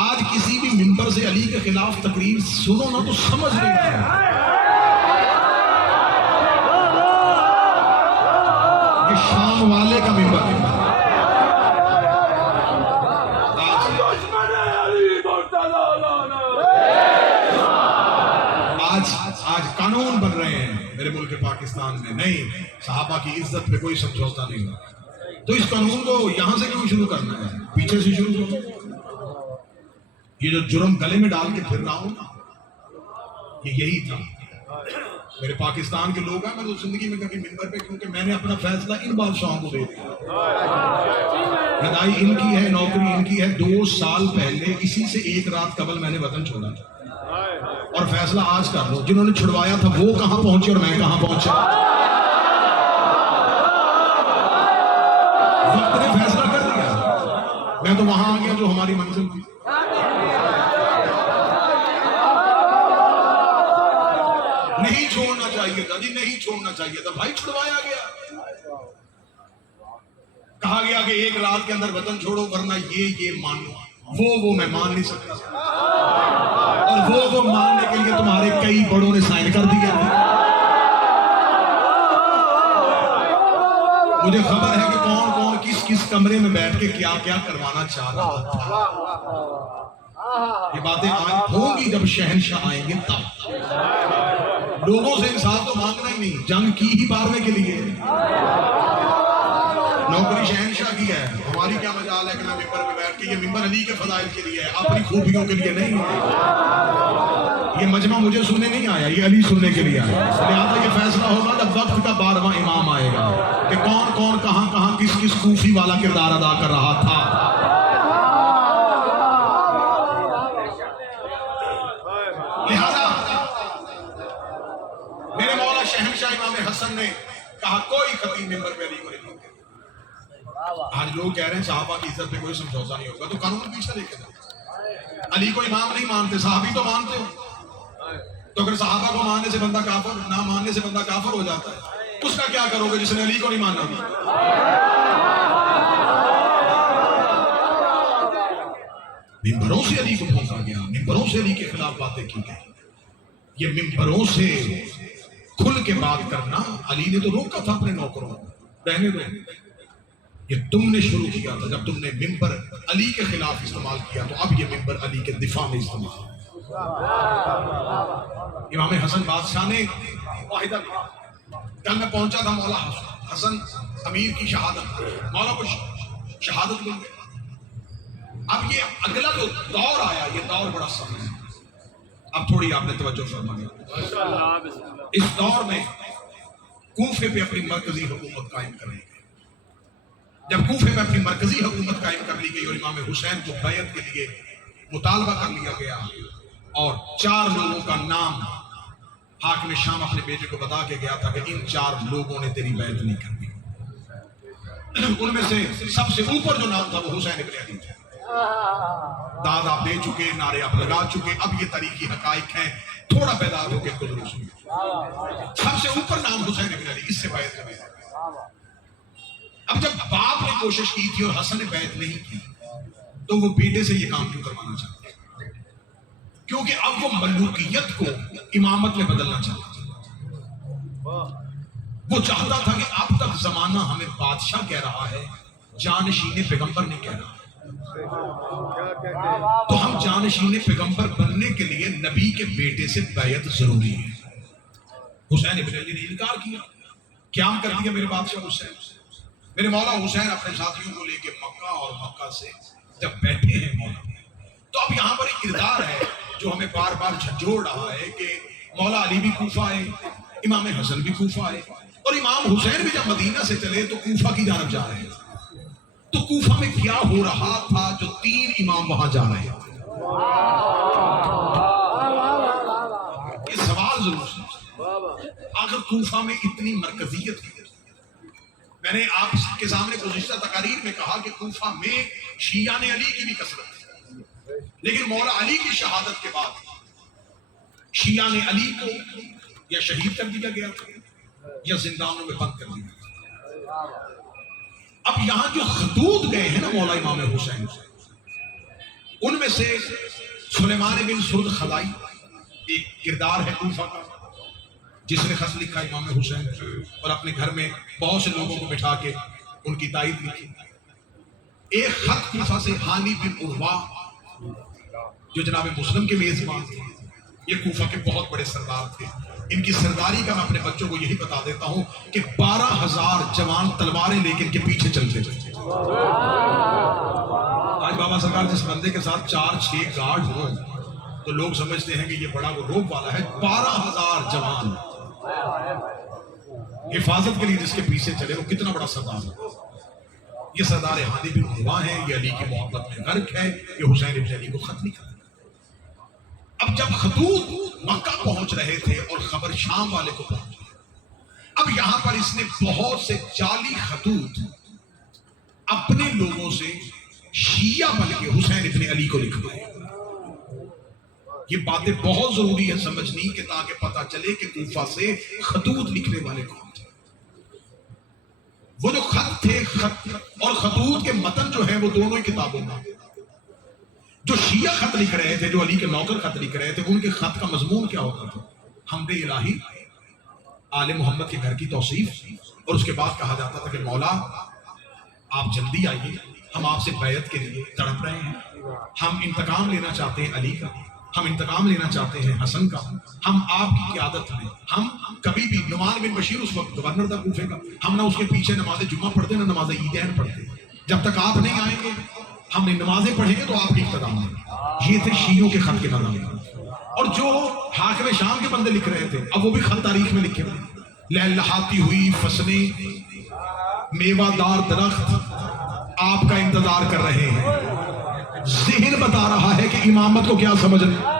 آج کسی بھی منبر سے علی کے خلاف تقریر سنو نا تو سمجھ نہیں آئے. یہ شام والے کا منبر ہے. آج قانون بن رہے ہیں میرے ملک پاکستان میں. نہیں، صحابہ کی عزت پہ کوئی سمجھوتا نہیں ہو. تو اس قانون کو یہاں سے کیوں شروع کرنا ہے؟ پیچھے سے شروع کرو. یہ جو جرم گلے میں ڈال کے پھر رہا ہوں نا، یہ یہی تھا. میرے پاکستان کے لوگ ہیں، میں تو زندگی میں کبھی منبر پہ، کیونکہ میں نے اپنا فیصلہ ان بادشاہوں کو دے دیا. گدائی ان کی ہے، نوکری ان کی ہے. 2 سال پہلے اسی سے 1 رات قبل میں نے وطن چھوڑا تھا. اور فیصلہ آج کر لو، جنہوں نے چھڑوایا تھا وہ کہاں پہنچے اور میں کہاں پہنچا. وقت نے فیصلہ کر دیا. میں تو وہاں آ گیا جو ہماری منزل تھی. نہیں چھوڑنا چاہیے تھا جی، نہیں چھوڑنا چاہیے تھا بھائی. چھڑوایا گیا، کہا گیا کہ 1 رات کے اندر وطن چھوڑو ورنہ یہ مانو. وہ میں مان نہیں سکتا. اور وہ ماننے کے لیے تمہارے کئی بڑوں نے سائن کر دیا. مجھے خبر ہے کہ کون کون کس کمرے میں بیٹھ کے کیا کروانا چاہ رہا تھا. یہ باتیں ہوں گی جب شہنشاہ آئیں گے تب. لوگوں سے انصاف تو مانگنا ہی نہیں، جنگ کی ہی مارنے کے لیے. نوکری شہنشاہ کی ہے، ہماری کیا مجال ہے کہ میں ممبر پہ بیٹھ کے، یہ ممبر علی کے فضائل کے لیے ہے، اپنی خوبیوں کے لیے نہیں. یہ مجمع مجھے سننے نہیں آیا، یہ علی سننے کے لیے آیا. لہٰذا یہ فیصلہ ہوگا جب وقت کا 12واں امام آئے گا کہ کون کون کہاں کس کوفی والا کردار ادا کر رہا تھا. لہٰذا میرے مولا شہنشاہ امام حسن نے کہا کوئی خطیب ممبر پہ علی کو نہیں. آج لوگ کہہ رہے ہیں صحابہ کی عزت پہ کوئی سمجھوتا نہیں ہوگا، تو قانون پیچھے لے کے جاؤ. علی کو امام نہیں مانتے، صحابی تو مانتے ہو. تو اگر صحابہ کو ماننے سے بندہ کافر، نہ ماننے سے بندہ کافر ہو جاتا ہے، اس کا کیا کرو گے جس نے علی کو نہیں ماننا بھی؟ ممبروں سے علی کو پھونکا گیا، ممبروں سے علی کے خلاف باتیں کی گئی. یہ ممبروں سے کھل کے بات کرنا علی نے تو روکا تھا اپنے نوکروں کو، رہنے دو. یہ تم نے شروع کیا تھا جب تم نے ممبر علی کے خلاف استعمال کیا، تو اب یہ ممبر علی کے دفاع میں استعمال. امام حسن بادشاہ نے واحدہ کل میں پہنچا تھا مولا حسن امیر کی شہادت، مولا کو شہادت مل گئی. اب یہ اگلا جو دور آیا، یہ دور بڑا سخت ہے. اب تھوڑی آپ نے توجہ فرمائی. اس دور میں کوفے پہ اپنی مرکزی حکومت قائم کریں گے. جب کوفے پہ اپنی مرکزی حکومت قائم کر لی گئی اور امام حسین کو بیعت کے لیے مطالبہ کر لیا گیا، اور 4 لوگوں کا نام حاکم شام اپنے بیٹے کو بتا کے گیا تھا کہ ان 4 لوگوں نے تیری بیعت نہیں کرنی. ان میں سے سب سے اوپر جو نام تھا وہ حسین ابن علی تھے. داد آپ دے چکے، نعرے آپ لگا چکے، اب یہ تاریخی حقائق ہیں، تھوڑا بیدار ہو کے خود درست ہوئے. سب سے اوپر نام حسین ابن علی، اس سے بیعت کرنی. اب جب باپ نے کوشش کی تھی اور حسن نے بیعت نہیں کی، تو وہ بیٹے سے یہ کام کیوں کروانا چاہتے ہیں؟ کیونکہ اب وہ ملوکیت کو امامت میں بدلنا چاہتا تھا. وہ چاہتا تھا کہ اب تک زمانہ ہمیں بادشاہ کہہ رہا ہے، جانشین پیغمبر نہیں کہہ رہا. تو ہم جانشین پیغمبر بننے کے لیے نبی کے بیٹے سے بیعت ضروری ہے. حسین ابن علی نے انکار کیا، قیام کر دیا میرے بادشاہ حسین. میرے مولا حسین اپنے ساتھیوں کو لے کے مکہ، اور مکہ سے جب بیٹھے ہیں مولا، تو اب یہاں پر ایک کردار ہے جو ہمیں بار بار جھنجھوڑ رہا ہے کہ مولا علی بھی کوفہ آئے، امام حسن بھی کوفہ آئے، اور امام حسین بھی جب مدینہ سے چلے تو کوفہ کی جانب جا رہے ہیں. تو کوفہ میں کیا ہو رہا تھا جو 3 امام وہاں جا رہے ہیں؟ یہ سوال ضرور سمجھیں. آخر کوفہ میں اتنی مرکزیت کی. میں نے آپ کے سامنے گزشتہ تقاریر میں کہا کہ کوفہ میں شیعہ نے علی کی بھی کثرت ہے، لیکن مولا علی کی شہادت کے بعد شیعہ نے علی کو یا شہید کر دیا گیا تھا یا زندانوں میں بند کر دیا گیا. اب یہاں جو خطوط گئے ہیں نا مولا امام حسین، ان میں سے سلیمان بن سرد خلائی ایک کردار ہے کوفہ کا، جس نے خط لکھا امام حسین اور اپنے گھر میں بہت سے لوگوں کو بٹھا کے ان کی تائید لکھی۔ ایک خط کوفہ سے ہانی بن عروہ جو جناب مسلم کے میزبان تھے، یہ کوفہ کے بہت بڑے سردار تھے، ان کی سرداری کا میں اپنے بچوں کو یہی بتا دیتا ہوں کہ 12,000 جوان تلواریں لے کے ان کے پیچھے چلتے تھے۔ آج بابا سرکار جس بندے کے ساتھ 4-6 گارڈ ہوں تو لوگ سمجھتے ہیں کہ یہ بڑا وہ روپ والا ہے، 12,000 جوان حفاظت کے لیے جس کے پیچھے چلے، وہ کتنا بڑا سردار ہے۔ یہ سردار ہانی بن عروہ ہیں، یہ علی کی محبت میں غرق ہے، یہ حسین ابن علی کو خط لکھا۔ اب جب خطوط مکہ پہنچ رہے تھے اور خبر شام والے کو پہنچ گئی، اب یہاں پر اس نے بہت سے جعلی خطوط اپنے لوگوں سے شیعہ بن کے حسین ابن علی کو لکھوائے۔ یہ باتیں بہت ضروری ہے سمجھنی کہ تاکہ پتہ چلے کہ کوفہ سے خطوط لکھنے والے کون تھے۔ وہ جو خط تھے، خط اور خطوط کے متن جو ہیں وہ دونوں ہی کتابوں میں۔ جو شیعہ خط لکھ رہے تھے، جو علی کے نوکر خط لکھ رہے تھے، ان کے خط کا مضمون کیا ہوتا تھا؟ حمد الہی، آل محمد کے گھر کی توصیف، اور اس کے بعد کہا جاتا تھا کہ مولا آپ جلدی آئیے، ہم آپ سے بیعت کے لیے تڑپ رہے ہیں، ہم انتقام لینا چاہتے ہیں علی کا، ہم انتقام لینا چاہتے ہیں حسن کا، ہم آپ کی قیادت میں، ہم کبھی بھی، نعمان بن بشیر اس وقت گورنر تھا کوفے کا، ہم نہ اس کے پیچھے نماز جمعہ پڑھتے نہ نماز عیدین پڑھتے، جب تک آپ نہیں آئیں گے ہم نے نمازیں پڑھیں گے تو آپ کی اقتدام ہے۔ یہ تھے شیعوں کے خط کے مضامین۔ اور جو حاکم شام کے بندے لکھ رہے تھے، اب وہ بھی خط تاریخ میں لکھے ہوئے، لہلہاتی ہوئی فصلیں، میوہ دار درخت آپ کا انتظار کر رہے ہیں، ذہن بتا رہا ہے کہ امامت کو کیا سمجھ رہے ہیں۔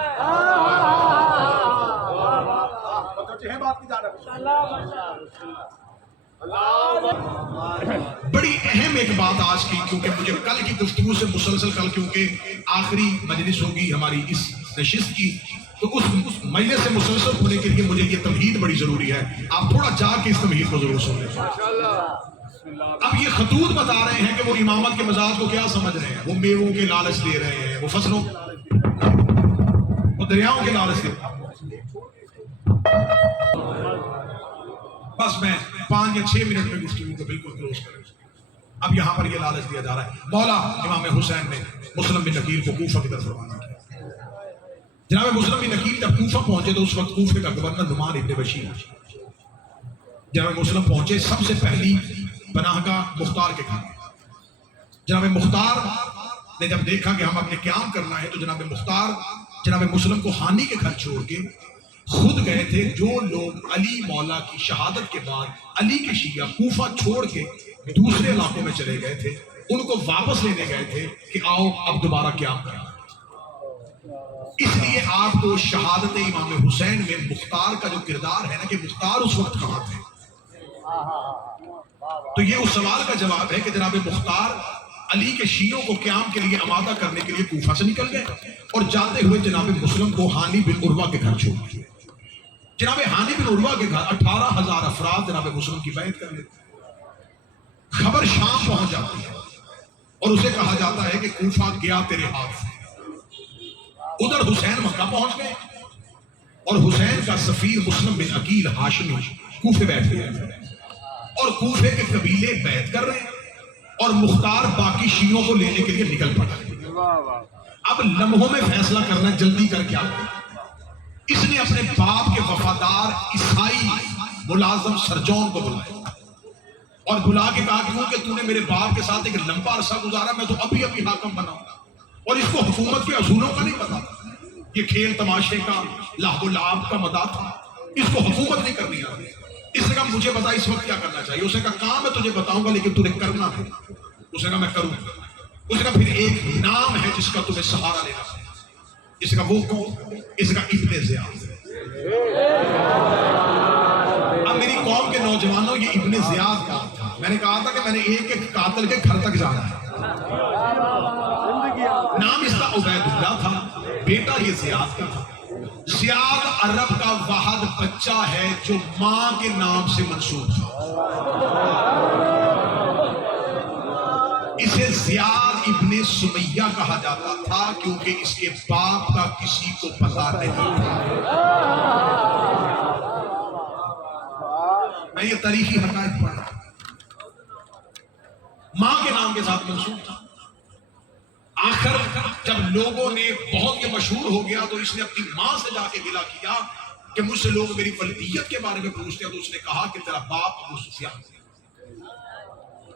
بڑی اہم ایک بات آج کی، کیونکہ مجھے کل کی گفتگو سے مسلسل، کل کیونکہ آخری مجلس ہوگی ہماری اس نشست کی، تو اس مجلس سے مسلسل ہونے کے لیے مجھے یہ تمہید بڑی ضروری ہے۔ آپ تھوڑا جا کے اس تمہید کو ضرور سن لیں۔ اب یہ خطوط بتا رہے ہیں کہ وہ امامت کے مزاج کو کیا سمجھ رہے ہیں، وہ میووں کے لالچ دے رہے ہیں، وہ فصلوں، وہ دریاؤں کے لالچ دے رہے ہیں۔ بس میں 5 یا 6 منٹ میں گفتگو کو بالکل کلوز کروں۔ اب یہاں پر یہ لالچ دیا جا رہا ہے، مولا امام حسین نے مسلم بن عقیل کو کوفہ کی طرف روانہ کیا۔ جناب مسلم بن عقیل جب کوفہ پہنچے تو اس وقت کوفے کا گورنر نعمان ابن بشیر، جناب مسلم پہنچے سب سے پہلی پناہگاہ مختار کے گھر۔ جناب مختار نے جب دیکھا کہ ہم اپنے قیام کرنا ہے تو جناب مختار جناب مسلم کو ہانی کے گھر چھوڑ کے خود گئے تھے۔ جو لوگ علی مولا کی شہادت کے بعد علی کے شیعہ کوفہ چھوڑ کے دوسرے علاقوں میں چلے گئے تھے، ان کو واپس لینے گئے تھے کہ آؤ اب دوبارہ قیام کرنا۔ اس لیے آپ کو شہادت امام حسین میں مختار کا جو کردار ہے نا، کہ مختار اس وقت کہاں تھے، تو یہ اس سوال کا جواب ہے کہ جناب مختار علی کے شیعوں کو قیام کے لیے آمادہ کرنے کے لیے کوفہ سے نکل گئے اور جاتے ہوئے جناب مسلم کو ہانی بن عروہ کے گھر چھوڑ دیے۔ جناب ہانی بن عروہ کے گھر 18,000 افراد جناب مسلم کی بیعت کر لیتے۔ خبر شام پہنچ جاتی ہے اور اسے کہا جاتا ہے کہ کوفہ گیا تیرے ہاتھ سے۔ ادھر حسین مکہ پہنچ گئے اور حسین کا سفیر مسلم بن عقیل ہاشمی کوفے بیٹھ گئے اور کوفے کے قبیلے بیعت کر رہے ہیں اور مختار باقی شیعوں کو لینے کے لیے نکل پڑا۔ اب لمحوں میں فیصلہ کرنا، جلدی کر کیا کرنا۔ اس نے اپنے باپ کے وفادار عیسائی ملازم سرجون کو بلایا اور بلا کے کہا کہ تو نے میرے باپ کے ساتھ ایک لمبا عرصہ گزارا، میں تو ابھی ابھی حاکم بنا اور اس کو حکومت کے اصولوں کا نہیں پتا، یہ کھیل تماشے کا، لہو و لعب کا مداح تھا، اس کو حکومت نہیں کرنی آتی۔ اس نے کہا مجھے بتا اس وقت کیا کرنا چاہیے۔ اس نے کہا کام میں تجھے بتاؤں گا لیکن تجھے کرنا ہے۔ اس نے کہا میں کروں گا۔ اس نے کہا پھر ایک نام ہے جس کا تمہیں سہارا لینا ہے۔ اس نے کہا وہ کون؟ اس نے کہا ابن زیاد۔ اب میری قوم کے نوجوانوں، یہ ابن زیاد کا تھا۔ میں نے کہا تھا کہ میں نے ایک ایک قاتل کے گھر تک جانا ہے۔ نام اس کا عبید اللہ تھا، بیٹا یہ زیاد کا تھا۔ زیاد عرب کا واحد بچہ ہے جو ماں کے نام سے منسوب تھا۔ اسے زیاد ابن سمیہ کہا جاتا تھا کیونکہ اس کے باپ کا کسی کو پتا نہیں تھا. میں یہ تاریخی حقائق پڑھا. ماں کے نام کے ساتھ منسوب تھا. آخر جب لوگوں نے بہت یہ مشہور ہو گیا تو اس نے اپنی ماں سے جا کے گلا کیا کہ مجھ سے لوگ میری ولدیت کے بارے میں پوچھتے ہیں. تو اس نے کہا کہ تیرا باپ ابو سفیان.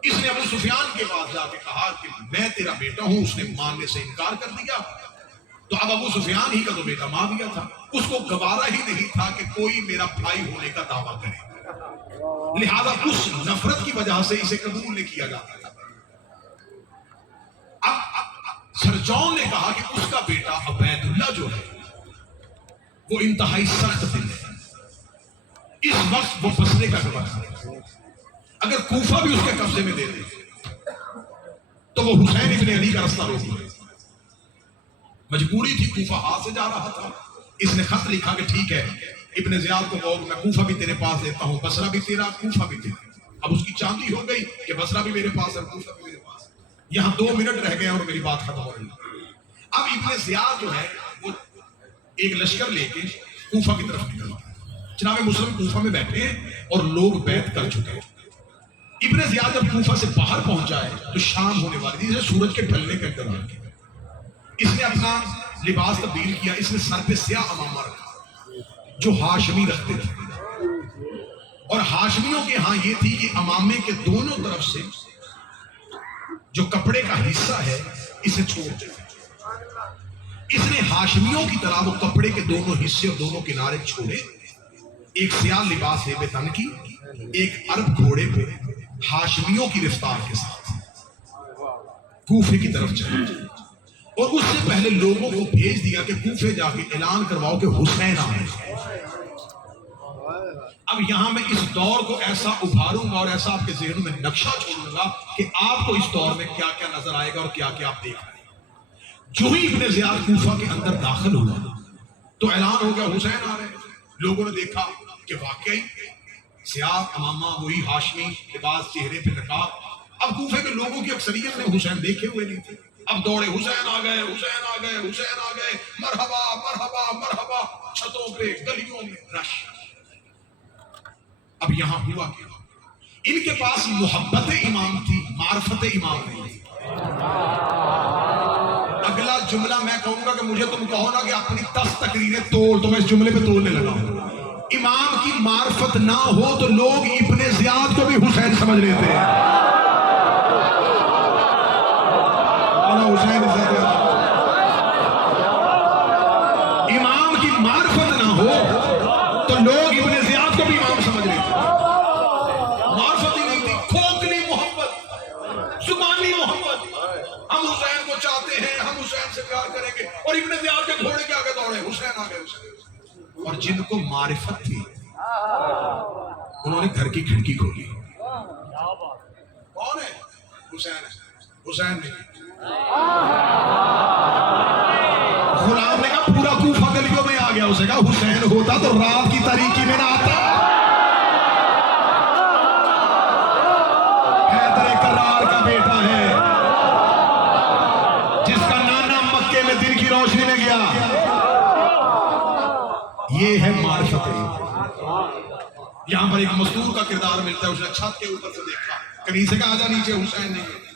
اس نے ابو سفیان کے پاس جا کے کہا کہ میں تیرا بیٹا ہوں. اس نے ماننے سے انکار کر دیا. تو اب ابو سفیان ہی کا تو بیٹا مان دیا تھا. اس کو گوارا ہی نہیں تھا کہ کوئی میرا بھائی ہونے کا دعویٰ کرے. لہذا اس نفرت کی وجہ سے اسے قبول نہیں کیا جاتا تھا. اب سر جان نے کہا کہ اس کا بیٹا عبید اللہ جو ہے وہ انتہائی سخت دل ہے. اس وقت وہ بصرے کا گواہ ہے. اگر کوفہ بھی اس کے قبضے میں دے دے تو وہ حسین ابن علی کا رستہ روک لے. مجبوری تھی, کوفہ ہاتھ سے جا رہا تھا. اس نے خط لکھا کہ ٹھیک ہے ابن زیاد کو کہو میں کوفہ بھی تیرے پاس دیتا ہوں, بصرہ بھی تیرا, کوفہ بھی تیرا. اب اس کی چاندی ہو گئی کہ بصرہ بھی میرے پاس ہے, کوفہ بھی میرے پاس. یہاں 2 منٹ رہ گئے اور میری بات ختم ہو گئی. اب ابن زیاد جو ہے وہ ایک لشکر لے کے کوفہ کی طرف نکلا. جناب مسلم کوفہ میں بیٹھے ہیں اور لوگ بیعت کر چکے ہیں. ابن زیاد جب کوفہ سے باہر پہنچا ہے تو شام ہونے والی تھی, جیسے سورج کے ڈھلنے کے انتظار کیا. اس نے اپنا لباس تبدیل کیا. اس نے سر پہ سیاہ امامہ رکھا جو ہاشمی رکھتے تھے, اور ہاشمیوں کے ہاں یہ تھی کہ امامے کے دونوں طرف سے جو کپڑے کا حصہ ہے اسے چھوڑ دیا. اس نے ہاشمیوں کی طرح وہ کپڑے کے دونوں حصے اور دونوں کنارے چھوڑے. ایک سیاہ لباس ہے بے تن کی, ایک عرب گھوڑے پہ ہاشمیوں کی رفتار کے ساتھ کوفے کی طرف چلے, اور اس سے پہلے لوگوں کو بھیج دیا کہ کوفے جا کے اعلان کرواؤ کہ حسین آئے. اب یہاں میں اس دور کو ایسا ابھاروں گا اور ایسا آپ کے ذہنوں میں نقشہ چھوڑوں گا کہ آپ کو اس دور میں کیا کیا نظر آئے گا اور کیا کیا آپ دیکھ رہے ہیں. جو ہی ابن زیاد کوفہ کے اندر داخل ہوا تو اعلان ہو گیا حسین آ رہے ہیں. لوگوں نے دیکھا کہ واقعی سیاہ امامہ, وہی ہاشمی لباس, چہرے پہ نقاب. اب کوفے کے لوگوں کی اکثریت نے حسین دیکھے ہوئے نہیں تھے. اب دوڑے حسین آ گئے, حسین آ گئے, حسین آ گئے, مرحبا مرحبا مرحبا. چھتوں پہ, گلیوں میں رش. اب یہاں ہوا کیا, ان کے پاس محبت امام تھی, معرفت امام نہیں تھی. اگلا جملہ میں کہوں گا کہ مجھے تم کہو نا کہ اپنی 10 تقریریں توڑ, تو میں اس جملے پہ توڑنے لگا ہوں. امام کی معرفت نہ ہو تو لوگ ابن زیاد کو بھی حسین سمجھ لیتے ہیں. امام کی معرفت نہ ہو تو لوگ ابن زیاد کو بھی امام سمجھ لیتے ہیں. معرفت ہی نہیں تھی, کھوکھلی محبت, زبانی محبت. ہم حسین کو چاہتے ہیں, ہم حسین سے پیار کریں گے, اور ابن زیاد کے گھوڑے کے آگے دوڑے حسین آگے حسین. اور جن کو معرفت تھی انہوں نے گھر کی کھڑکی کھولی. کون ہے؟ حسین ہے. حسین نہیں. غلام نے کہا پورا کوفہ گلیوں میں آ گیا. اسے کہا حسین ہوتا تو رات کی تاریکی میں نہ آتا. حیدر کرار کا بیٹا ہے جس کا نانا مکے میں دن کی روشنی میں گیا. یہ ہے معرفت. یہاں پر ایک مزدور کا کردار ملتا ہے. اس نے چھت کے اوپر سے دیکھا, کہیں سے کہا آجا نیچے, حسین نہیں ہے.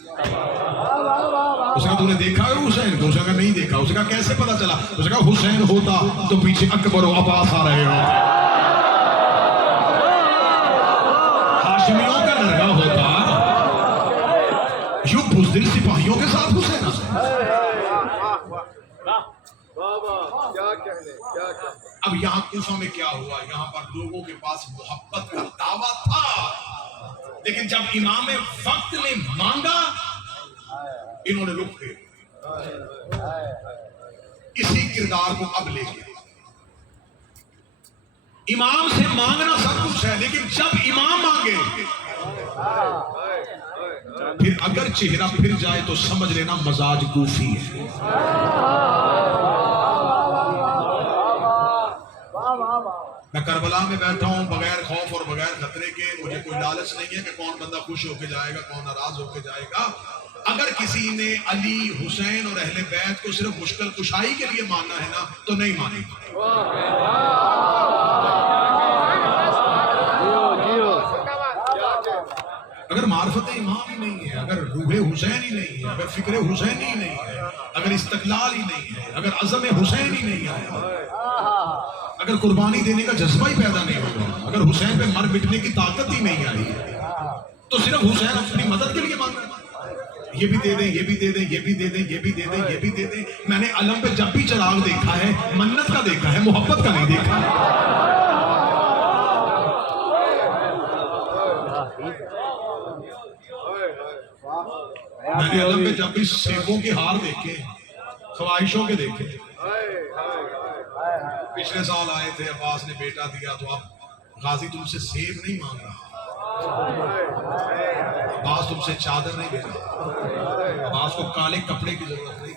اس نے کہا تو نے دیکھا ہے حسین کو؟ اس نے کہا نہیں دیکھا. اس نے کہا کیسے پتا چلا؟ اس نے کہا حسین ہوتا تو پیچھے اکبر و عباس آ رہے ہو. ہاشمیوں کا درگاہ ہوتا یوں بزدل سپاہیوں کے ساتھ حسین آتا. اب یہاں کوفہ میں کیا ہوا؟ یہاں پر لوگوں کے پاس محبت کا دعویٰ تھا, لیکن جب امام وقت نے مانگا انہوں نے رک گئے. اسی کردار کو اب لے گئے. امام سے مانگنا سب کچھ ہے, لیکن جب امام مانگے پھر اگر چہرہ پھر جائے تو سمجھ لینا مزاج کوفی ہے. میں کربلا میں بیٹھا ہوں بغیر خوف اور بغیر خطرے کے. مجھے کوئی لالچ نہیں ہے کہ کون بندہ خوش ہو کے جائے گا کون ناراض ہو کے جائے گا. اگر کسی نے علی حسین اور اہل بیت کو صرف مشکل کشائی کے لیے ماننا ہے نا تو نہیں مانے. اگر معرفت امام ہی نہیں ہے, اگر روح حسین ہی نہیں ہے, اگر فکر حسین ہی نہیں ہے, اگر استقلال ہی نہیں ہے, اگر عزم حسین ہی نہیں آیا, اگر قربانی دینے کا جذبہ ہی پیدا نہیں ہوگا, اگر حسین پہ مر مٹنے کی طاقت ہی نہیں آئی, تو صرف حسین اپنی مدد کے لیے مانگ رہا ہے. یہ بھی دے دیں, یہ بھی دے دیں, یہ بھی دے دیں, یہ بھی دے دیں, یہ بھی دے دیں. میں نے علم پہ جب بھی چراغ دیکھا ہے منت کا دیکھا ہے, محبت کا نہیں دیکھا. میں نے علم پہ جب بھی سیبوں کے ہار دیکھے, خواہشوں کے دیکھے. پچھلے سال آئے تھے, عباس نے بیٹا دیا تو اب غازی تم سے سیب نہیں مانگ رہا, عباس تم سے چادر نہیں دے رہا, عباس کو کالے کپڑے کی ضرورت نہیں,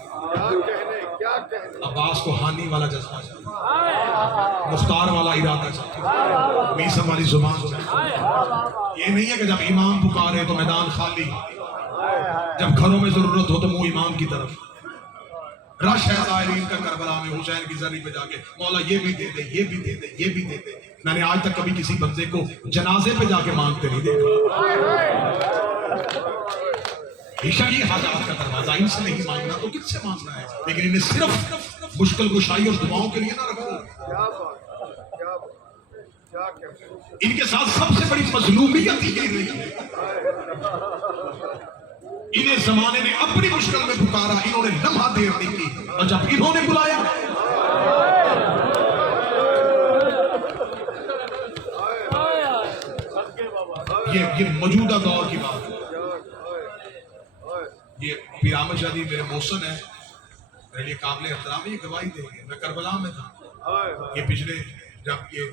عباس کو ہانی والا جذبہ چاہیے, مختار والا ارادہ چاہیے, میسم والی زبان چاہیے. یہ نہیں ہے کہ جب امام پکارے تو میدان خالی, جب گھروں میں ضرورت ہو تو منہ امام کی طرف. رش ہے زائرین کا کربلا میں حسین کی زری پہ جا کے, مولا یہ بھی دے دے, یہ بھی دے دے, یہ بھی دے دے. میں نے آج تک کبھی کسی بندے کو جنازے پہ جا کے مانگتے نہیں دیکھا. عشق ہی حاجات کا دروازہ, ان سے نہیں مانگنا تو کس سے مانگنا ہے, لیکن انہیں صرف مشکل کشائی اور دعاؤں کے لیے نہ رکھو. ان کے ساتھ سب سے بڑی مظلومیت یہ رہی ہے, انہیں زمانے نے اپنی مشکل میں پکارا, انہوں نے لمحہ دیر نہیں کی, اور جب انہوں نے بلایا یہ موجودہ دور کی بات ہے. یہ پیر احمد شاہ جی میرے محسن ہے, میرے لیے قابل احترام, یہ گواہی دیں گے. میں کربلا میں تھا, یہ پچھلے جب یہ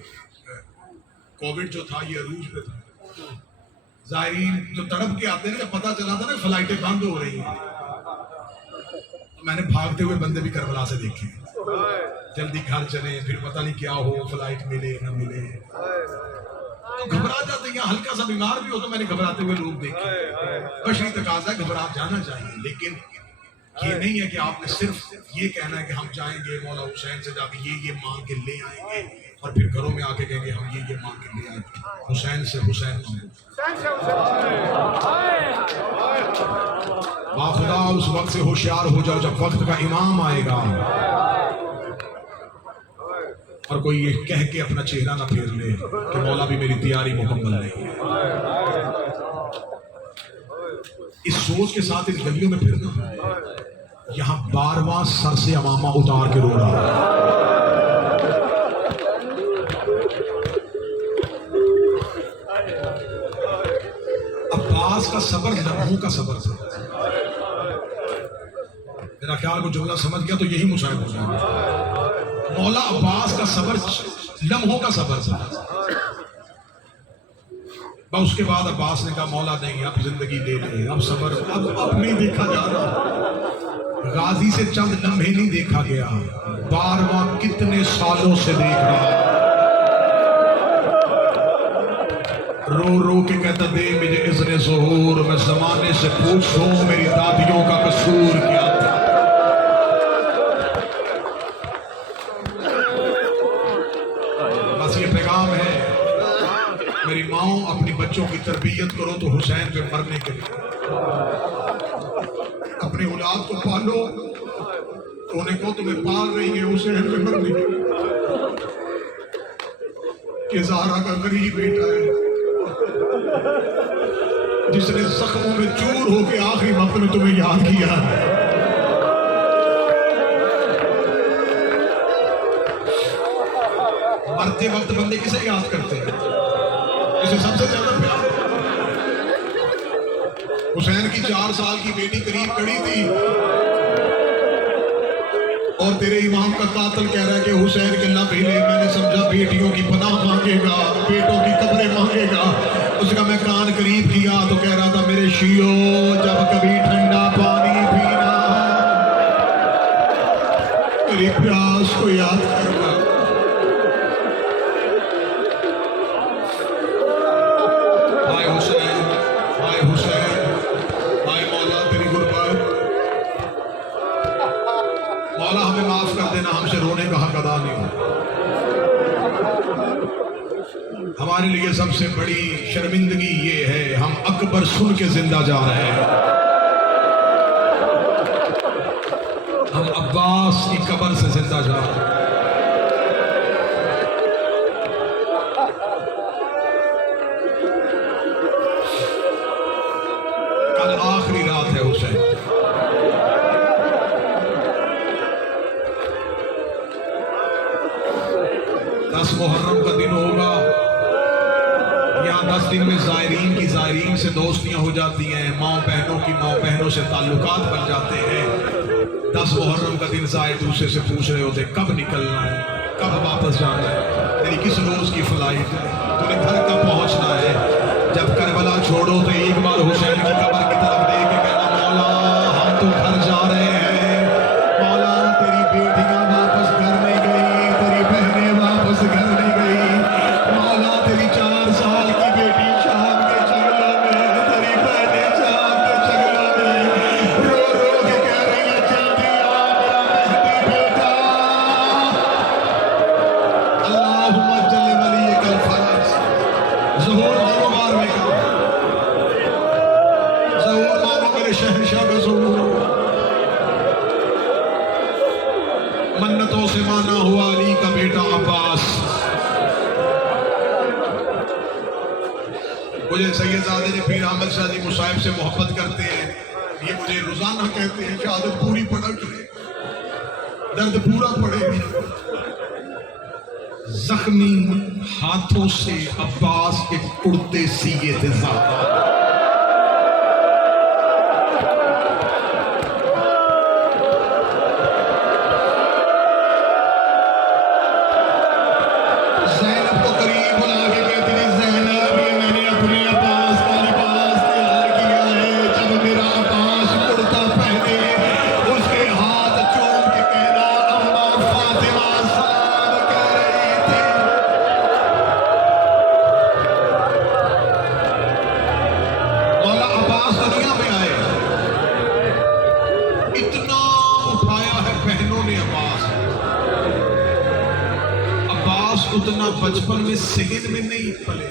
کووڈ جو تھا یہ عروج پہ تھا. زائرین جو تڑپ کے آتے ہیں نا, پتہ چلا تھا نا فلائٹیں بند ہو رہی ہیں, تو میں نے بھاگتے ہوئے بندے بھی کربلا سے دیکھے, جلدی گھر چلیں, پھر پتہ نہیں کیا ہو, فلائٹ ملے نہ ملے, تو گھبرا جاتے ہیں. ہلکا سا بیمار بھی ہو تو میں نے گھبراتے ہوئے لوگ دیکھے. بشری تقاضا گھبرا جانا چاہیے, لیکن یہ نہیں ہے کہ آپ نے صرف یہ کہنا ہے کہ ہم جائیں گے مولا حسین سے جا کے یہ مانگ کے لے آئیں گے, اور پھر گھروں میں آ کے کہیں گے ہم یہ مانگ کے لے آئیں گے. حسین سے حسین مانگو. باخدا اس وقت سے ہوشیار ہو جاؤ جب وقت کا امام آئے گا, اور کوئی یہ کہہ کے اپنا چہرہ نہ پھیر لے کہ مولا بھی میری تیاری مکمل نہیں ہے. اس سوچ کے ساتھ اس گلیوں میں پھرنا, یہاں 12واں سر سے امامہ اتار کے رو رہا ہے. عباس کا صبر لمحوں کا صبر تھا. میرا خیال کو جملہ سمجھ گیا تو یہی مشاہد ہو جائے گا. مولا عباس کا صبر لمحوں کا صبر تھا. بس اس کے بعد عباس نے کہا مولا نہیں, اب زندگی لے لے, اب صبر اب نہیں دیکھا جا رہا. غازی سے چند لمحے نہیں دیکھا گیا, 12واں کتنے سالوں سے دیکھ رہا. رو رو کے کہتا دے مجھے اذن ظہور, میں زمانے سے پوچھوں میری دادیوں کا قصور کیا تھا. بس یہ پیغام ہے میری ماؤں, اپنی بچوں کی تربیت کرو تو حسین پہ مرنے کے لیے. اپنی اولاد کو پالو تو انہیں کو تمہیں پال رہی ہے حسین پہ مرنے کے لیے. کہ زہرا کا غریب بیٹا ہے جس نے زخموں میں چور ہو کے آخری وقت میں تمہیں یاد کیا ہے. مرتے وقت بندے کسے یاد کرتے ہیں؟ اسے سب سے زیادہ پیار. حسین کی 4 سال کی بیٹی قریب کھڑی تھی اور تیرے امام کا قاتل کہہ رہا ہے کہ حسین کے لب ہلے. میں نے سمجھا بیٹیوں کی پناہ مانگے گا, بیٹوں کی قبریں مانگے گا. اس کا میں کان قریب کیا تو کہہ رہا تھا میرے شیعو جب کبھی ٹھنڈا پانی پینا میری پیاس کو یاد کرنا. ہمارے لیے سب سے بڑی شرمندگی یہ ہے ہم اکبر سن کے زندہ جا رہے ہیں، ہم عباس کی قبر سے زندہ جا رہے ہیں۔ کل آخری رات ہے حسین، محرم کا دن ہوگا، یہاں 10 دن میں زائرین سے دوستیاں ہو جاتی ہیں، ماں بہنوں کی ماں بہنوں سے تعلقات بن جاتے ہیں۔ 10 محرم کا دن زائر دوسرے سے پوچھ رہے ہوتے کب نکلنا ہے، کب واپس جانا ہے، تیری کس روز کی فلائٹ ہے، تو نے گھر کب پہنچنا ہے۔ جب کربلا چھوڑو تو ایک بار حسین کی قبر کی طرف دیکھ کے کہنا مولا ہم تو گھر جا رہے ہیں، مولا تیری بیٹیاں واپس گھر نہیں گئی، تیری بہنیں واپس گھر نہیں گئی، مولا تیری 4 سال کی بیٹی شام کے جنگلوں میں، تیری بہنیں شام کے جنگلوں میں رو رو کے کہہ رہی ہیں جلدی آ میرا مہدی بیٹا۔ اللہم جل ولیک الفرج، ظہور مانو ماروے کا، ظہور مانو میرے شہنشاہ کا ظہور، منتوں سے مانا ہوا علی کا بیٹا عباس۔ مجھے سیدزادے نے پیر احمد شاہ جی مصاحب سے محبت کرتے ہیں، یہ مجھے روزانہ کہتے ہیں شہادت پوری پڑھا کرے، درد پورا پڑے گا۔ زخمی ہاتھوں سے عباس کے کرتے سیے تھے زادہ، زینب کو قریب بلا کے کہتی تھی زینب یہ میں نے اپنے عباس کا لباس تیار کیا ہے، جب میرا عباس کرتا پہنے اس کے ہاتھ چوم کے کہنا اما فاطمہ سلام کہہ رہی تھی۔ مولا عباس دنیا میں آئے، اتنا اٹھایا ہے بہنوں نے عباس اتنا بچپن میں صحن میں نہیں پلے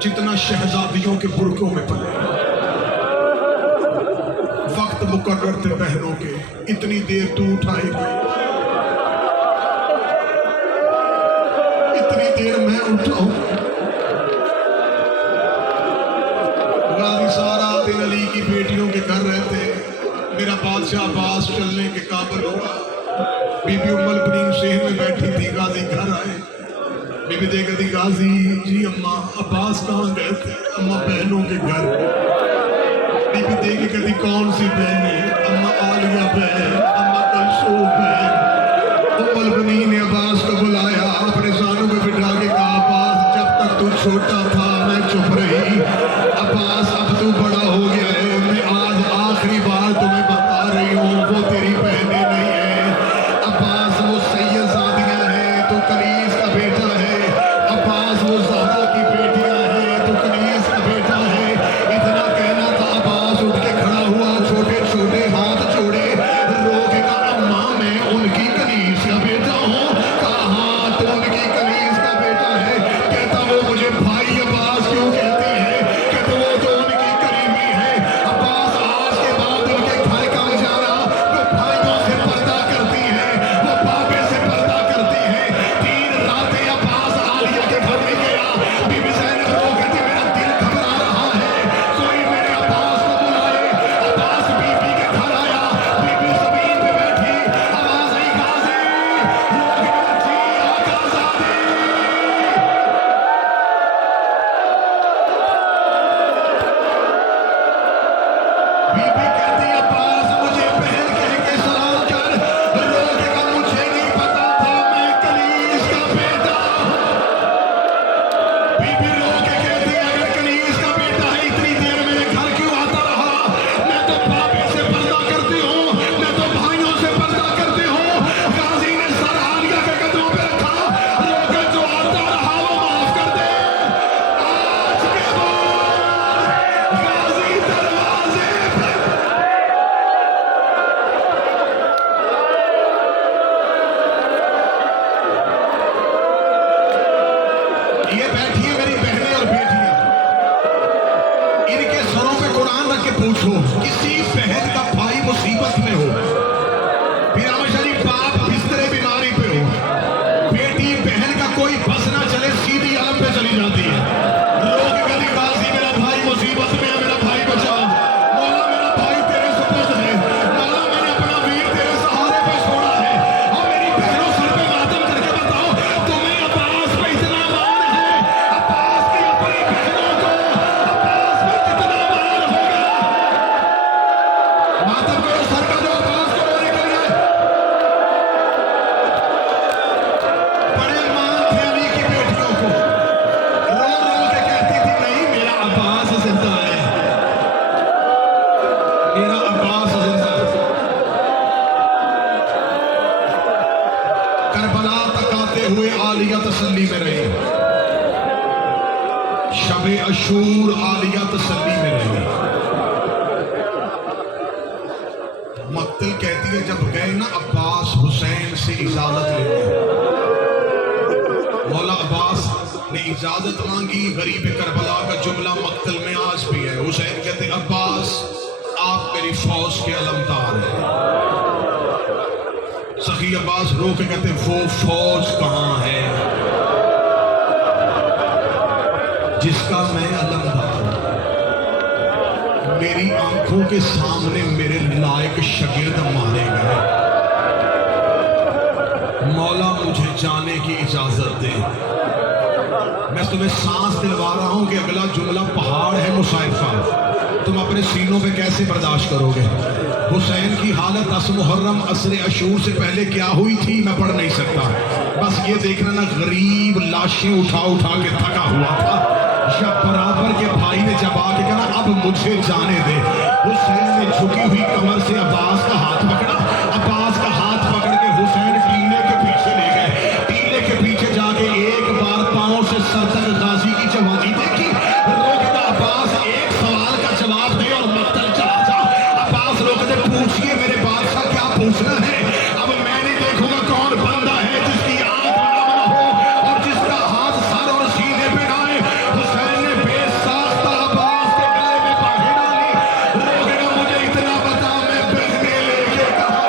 جتنا شہزادیوں کے برقعوں میں پلے، وقت مقرر تھے بہنوں کے، اتنی دیر تو اٹھائے گی، اتنی دیر میں اٹھاؤں۔ غازی سارا دن علی کی بیٹیوں کے گھر رہتے، میرا بادشاہ عباس چلنے کے قابل ہوا، بی بی ام البنین شہر میں بیٹھی تھی، غازی گھر آئے، بی بی دیکھ دی غازی جی اماں عباس کہاں گئے تھے، اماں بہنوں کے گھر، بی بی دیکھ کہتی کون سی بہنیں، اماں عالیہ بہن، اماں کلثوم بہن۔ ام البنین نے عباس کو بلایا، اپنے زانوں میں بٹھا کے کہا عباس جب تک تو چھوٹا تھا میں چپ رہی، عباس اب تو بڑا ہو گیا ہے، میں آج آخری بار تمہیں بتا رہی ہوں وہ تیری بہنیں نہیں ہیں، عباس وہ سید زادیاں ہیں تو کنیز کا بیٹا ہے، عباس وہ زہرا کی بیٹیاں ہیں تو کنیز کا بیٹا ہے۔ اتنا کہنا تھا عباس اٹھ کے کھڑا ہوا، چھوٹے چھوٹے ہاتھ جوڑے، رو کے کہا اماں میں ان کی کنیز کا بیٹا ہوں، کہا ہاں تو ان کی کنیز کا بیٹا یہ بیٹھی ہے میری بہنیں اور بیٹیاں، ان کے سروں پہ قرآن رکھ کے پوچھو، کسی بہن کا بھائی مصیبت میں ہو، پھر ہمیشہ جی باپ بسترے بیماری پہ ہو، بیٹی بہن کا کوئی بس نہ چلے سیدھی علم پہ چلی جاتی ہے، لوگ کہتے غازی میرا بھائی مصیبت میں ہے، میرا بھائی بچا، مولا میرا بھائی تیرے سپرد ہے، مولا میں نے اپنا ویر تیرے سہارے پہ چھوڑا ہے، اور میری بہنوں سر پہ ماتم کر کے بتاؤ تمہیں عباس پہ اتنا مان ہے، عباس کی اپنی بہنوں کو عباس پہ کتنا مان ہوگا؟ ماتم کرو سر کا جو عباس کو رونے کے لیے بڑے مان تھے علی کی بیٹیوں کو، رو رو کے کہتی تھی نہیں میرا عباس زندہ ہے، میرا عباس زندہ ہے۔ کربلا تک آتے ہوئے عالیہ تسلی میں رہی، شب عاشور عالیہ تسلی میں رہی۔ مقتل کہتی ہے جب گئے نا عباس حسین سے اجازت لینے، مولا عباس نے اجازت مانگی، غریب کربلا کا جملہ مقتل میں آج بھی ہے۔ حسین کہتے عباس آپ میری فوج کے علمدار ہیں، سخی عباس رو کے کہتے وہ فوج کہاں ہے جس کا میں علمدار ہوں؟ میری آنکھوں کے سامنے میرے لائق شاگرد مارے گئے، مولا مجھے جانے کی اجازت دے۔ میں تمہیں سانس دلوا رہا ہوں کہ اگلا جملہ پہاڑ ہے مصعب کا، تم اپنے سینوں پہ کیسے برداشت کرو گے؟ حسین کی حالت 10 محرم عصر عاشور سے پہلے کیا ہوئی تھی میں پڑھ نہیں سکتا، بس یہ دیکھنا نا غریب لاشیں اٹھا اٹھا کے تھکا ہوا تھا، یا برابر کے بھائی نے جب آ کے کہا اب مجھے جانے دے، حسین نے جھکی ہوئی کمر سے عباس کا ہاتھ پکڑا، عباس کا ہاتھ پکڑ کے حسین ٹیلے کے پیچھے لے گئے، ٹیلے کے پیچھے جا کے ایک بار پاؤں سے سر تک غازی کی جوانی دیکھی، روکتا عباس ایک سوال کا جواب دے اور مقتل چلا جا۔ عباس روکتے پوچھئے میرے بادشاہ کیا پوچھنا ہے؟ اب میں نہیں دیکھوں گا کون بندہ ہے جس کی آنکھ نم نہ ہو اور جس کا ہاتھ سر اور سینے پہ نہ آئے۔ حسین نے بے ساختہ عباس کے گلے میں باہیں ڈالی، روکنا مجھے اتنا بتا میں بہنے لے کے کہاں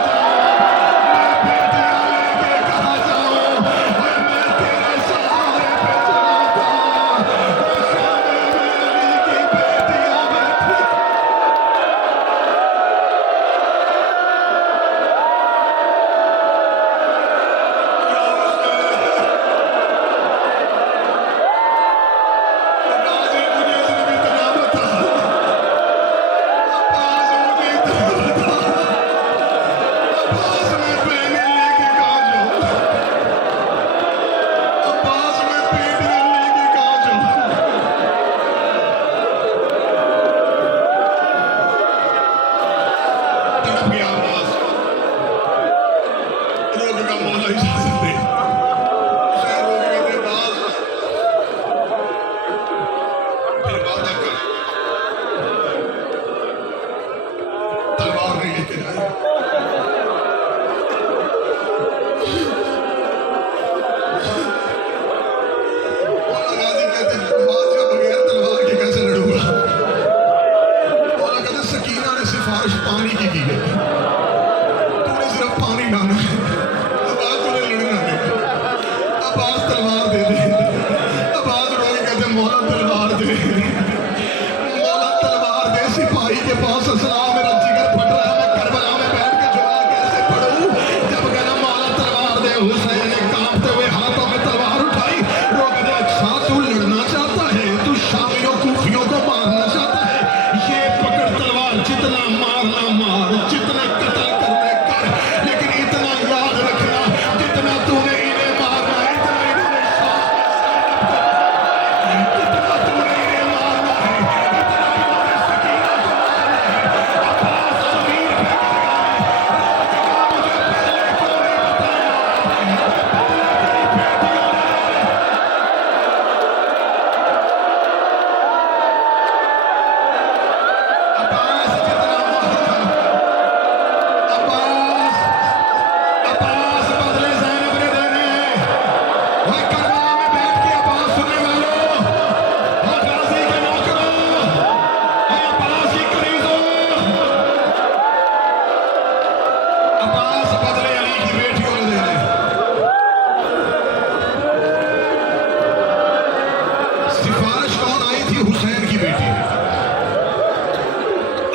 تھی حسین کی بیٹی.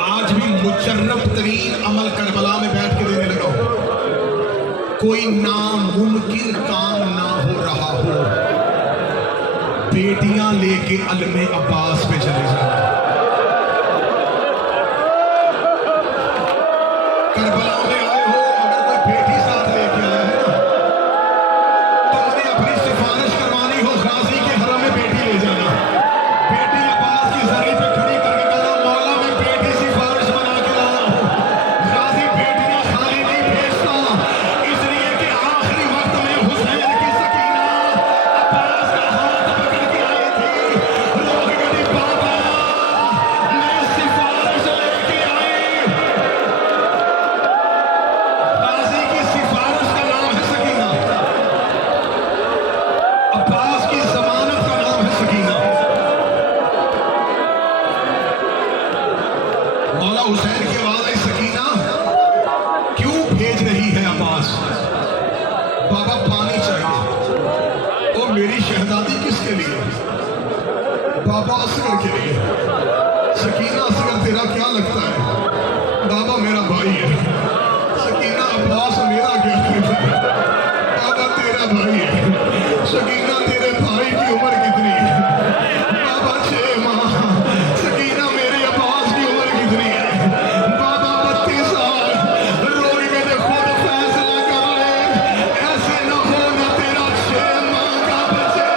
آج بھی مجرب ترین عمل کربلا میں بیٹھ کے دینے لگا ہوں. کوئی ناممکن کام نہ ہو رہا ہو، بیٹیاں لے کے علم عباس پہ چلے جانا. کربلا میں آئے ہو، اگر کوئی بیٹی ساتھ لے کے آیا ہے نا، تو انہیں اپنی سفارش کروانی ہو، غازی کے حرم میں بیٹی لے جانا. بیٹی عباس کی زری پہ کھڑی کر کے کہنا مولا میں بیٹی سفارش بنا کے لایا ہوں. غازی بیٹیاں خالی نہیں بھیجتا، اس لیے کہ آخری وقت میں حسین کی سکینہ عباس کا ہاتھ پکڑ کے آئی تھی. روک گئی بابا میں سفارش لے کے آئی. غازی کی سفارش کا نام ہے سکینہ، عباس کی ضمانت کا نام ہے سکینہ. مولا حسین کی آواز آئی سکینہ کیوں بھیج رہی ہے عباس؟ بابا پانی چاہیے. وہ میری شہزادی کس کے لیے؟ بابا اصغر کے لیے. سکینہ اصغر تیرا کیا لگتا ہے؟ بابا میرا بھائی ہے. سکینہ عباس میرا کیا لگتا ہے؟ بابا تیرا بھائی ہے. سکینہ تیرے بھائی کی عمر کتنی ہے؟ بابا 6 ماہ. سکینہ میرے عباس کی عمر کتنی ہے؟ بابا 32 سال. روئی میں نے خود فیصلہ کر لے، ایسے نہ ہو نہ تیرا 6 ماہ کا بچے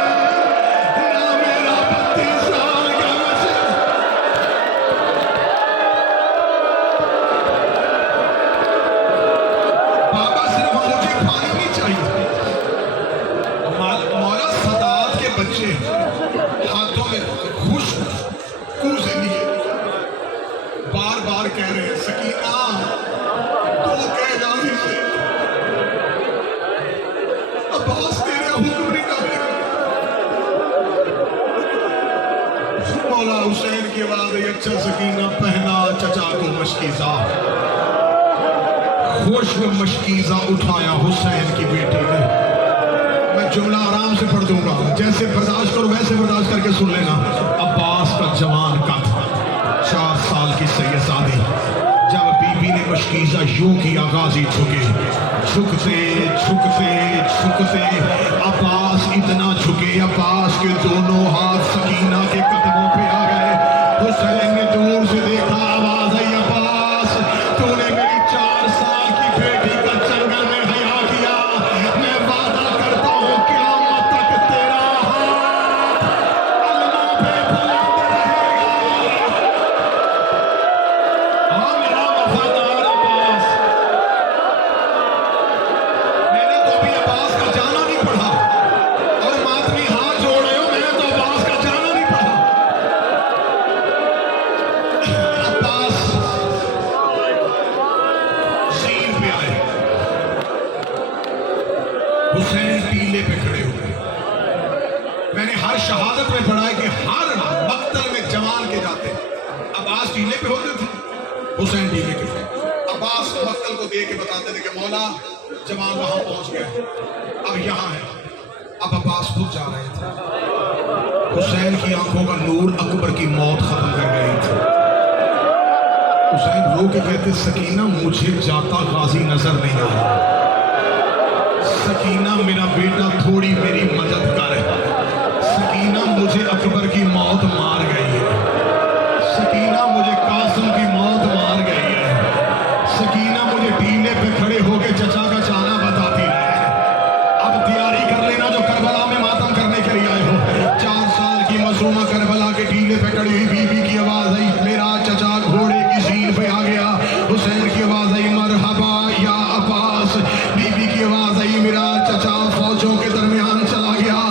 نہ میرا 32 سال کا بچے. بابا صرف مجھے پانی نہیں چاہیے. مولا سادات کے بچے ہاتھوں میں خوشبو لیے بار بار کہہ رہے ہیں سکینہ تو کہہ غازی سے عباس تیرے حکم نہیں کرتے. مولا حسین کی آواز ہے اچھا سکینہ پہنا چچا کو مشکیزہ. خوش مشکیزہ اٹھایا حسین کی بیٹی نے. میں جملہ آرام سے پڑھ دوں گا، جیسے برداشت کرو ویسے برداشت کر کے سن لینا. عباس کا جوان قد، 4 سال کی سیدزادی. جب بی بی نے مشکیزہ یوں کیا غازی جھکے. جھکتے جھکتے جھکتے عباس اتنا جھکے عباس کے دونوں ہاتھ سکینہ کے قدموں پہ آ گئے. حسین نے دور سے دیکھا، آواز آئی عباس تو نے میری 4 سال کی بیٹی کا جنگل میں حیا کیا. میں وعدہ کرتا ہوں قیامت تک تیرا ہاتھ علموں پہ بلند رہے گا. ہاں میرا وفادار عباس. میں نے تو ابھی عباس کا جانا نہیں پڑھا اور ماتمی ہاتھ جوڑ رہے ہو. میں نے تو عباس کا جانا نہیں پڑھا. عباس زین پہ آئے. حسین ٹیلے پہ کھڑے ہوئے. میں نے ہر شہادت میں پڑھا ہے کہ ہر مقتل میں جوان کے جاتے. عباس ٹیلے پہ ہوتے تھے، حسین ٹیلے کے تھے. عباس مقتل کو دیکھ کے بتاتے تھے کہ مولا جوان وہاں پہنچ گئے، اب یہاں ہے. اب عباس خود جا رہے تھے. حسین کی آنکھوں کا نور اکبر کی موت ختم کر گئی تھی. حسین رو کے کہتے سکینہ مجھے جاتا غازی نظر نہیں آیا. سکینہ میرا بیٹا تھوڑی میری مدد کر. سکینہ مجھے اکبر کی موت مار گئی ہے. سکینہ مجھے قاسم کی موت مار گئی ہے. سکینہ مجھے ٹیلے پہ کھڑے ہو کے چچا کا جانا بتاتی ہے. اب تیاری کر لینا جو کربلا میں ماتم کرنے کے لیے آئے ہو. 4 سال کی معصومہ کربلا کے ٹیلے پہ کھڑی ہوئی بی بی کی آواز آئی میرا چچا گھوڑے کی زین پہ آ گیا. حسین کی آواز آئی مرحبا یا عباس. بی بی کی آواز آئی میرا چچا فوجوں کے درمیان چلا گیا.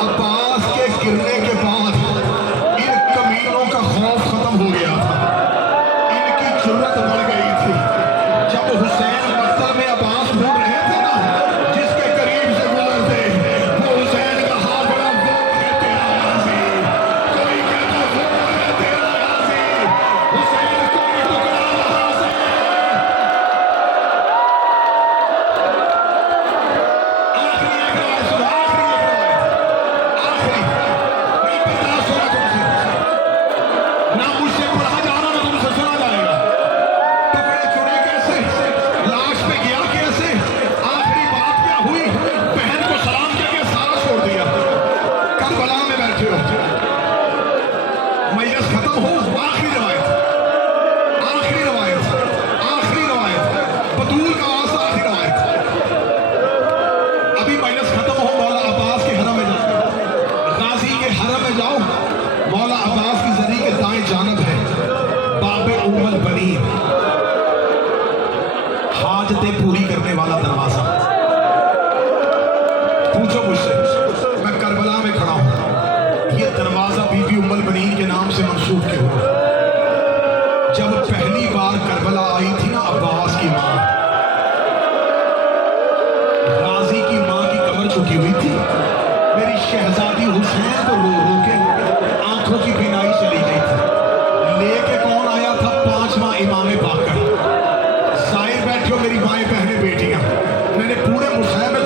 عباس کے گرنے کے بعد ان کمینوں کا خوف ختم ہو گیا تھا، ان کی جرت بڑھ گئی تھی۔ جب حسین مقتل میں عباس ڈھونڈ رہے تھے نا، جس کے قریب سے گزرتے وہ حسین کا ہاتھ بڑا وہ ہے تیرا غازی، کوئی کہتا وہ ہے تیرا غازی، حسین کوئی ٹکڑا وہاں سے۔ آخری ایک روایت سنو، آخری ایک روایت، آخری میں برداشت ہوگا تم سے، نہ مجھ سے پڑھا جانا نہ تم سے سنا جائے گا۔ ٹکڑے چنے کیسے، لاش پہ گیا کیسے، آخری بات کیا ہوئی، بہن کو سلام کر کے سارا چھوڑ دیا، کربلا میں بیٹھے ہو، مجلس ختم ہو، آخری روایت، آخری روایت، آخری روایت، بطول کا واسطہ آخری روایت۔ ابھی مجلس ختم ہو، مولا عباس کے حرم میں جاؤ، غازی کے حرم میں جاؤ، مولا عباس کی زری کے دائیں جانب ہے باب ام البنین، حاجتیں پوری کرنے والا دروازہ۔ پوچھو مجھ سے، میں کربلا میں کھڑا ہوں، یہ دروازہ بی بی ام البنین کے نام سے منسوب کیوں ہوا؟ جب پہلی بار کربلا آئی تھی نا عباس کی ماں، غازی کی ماں کی کمر جھکی ہوئی تھی، میری شہزادی حسین کو رو رو کے آنکھوں کی بینائی چلی گئی تھی، لے کے کون آیا تھا؟ 5واں امام باقر۔ ظاہر بیٹھے ہو میری مائیں بہنیں بیٹیاں، میں نے پورے مصحف میں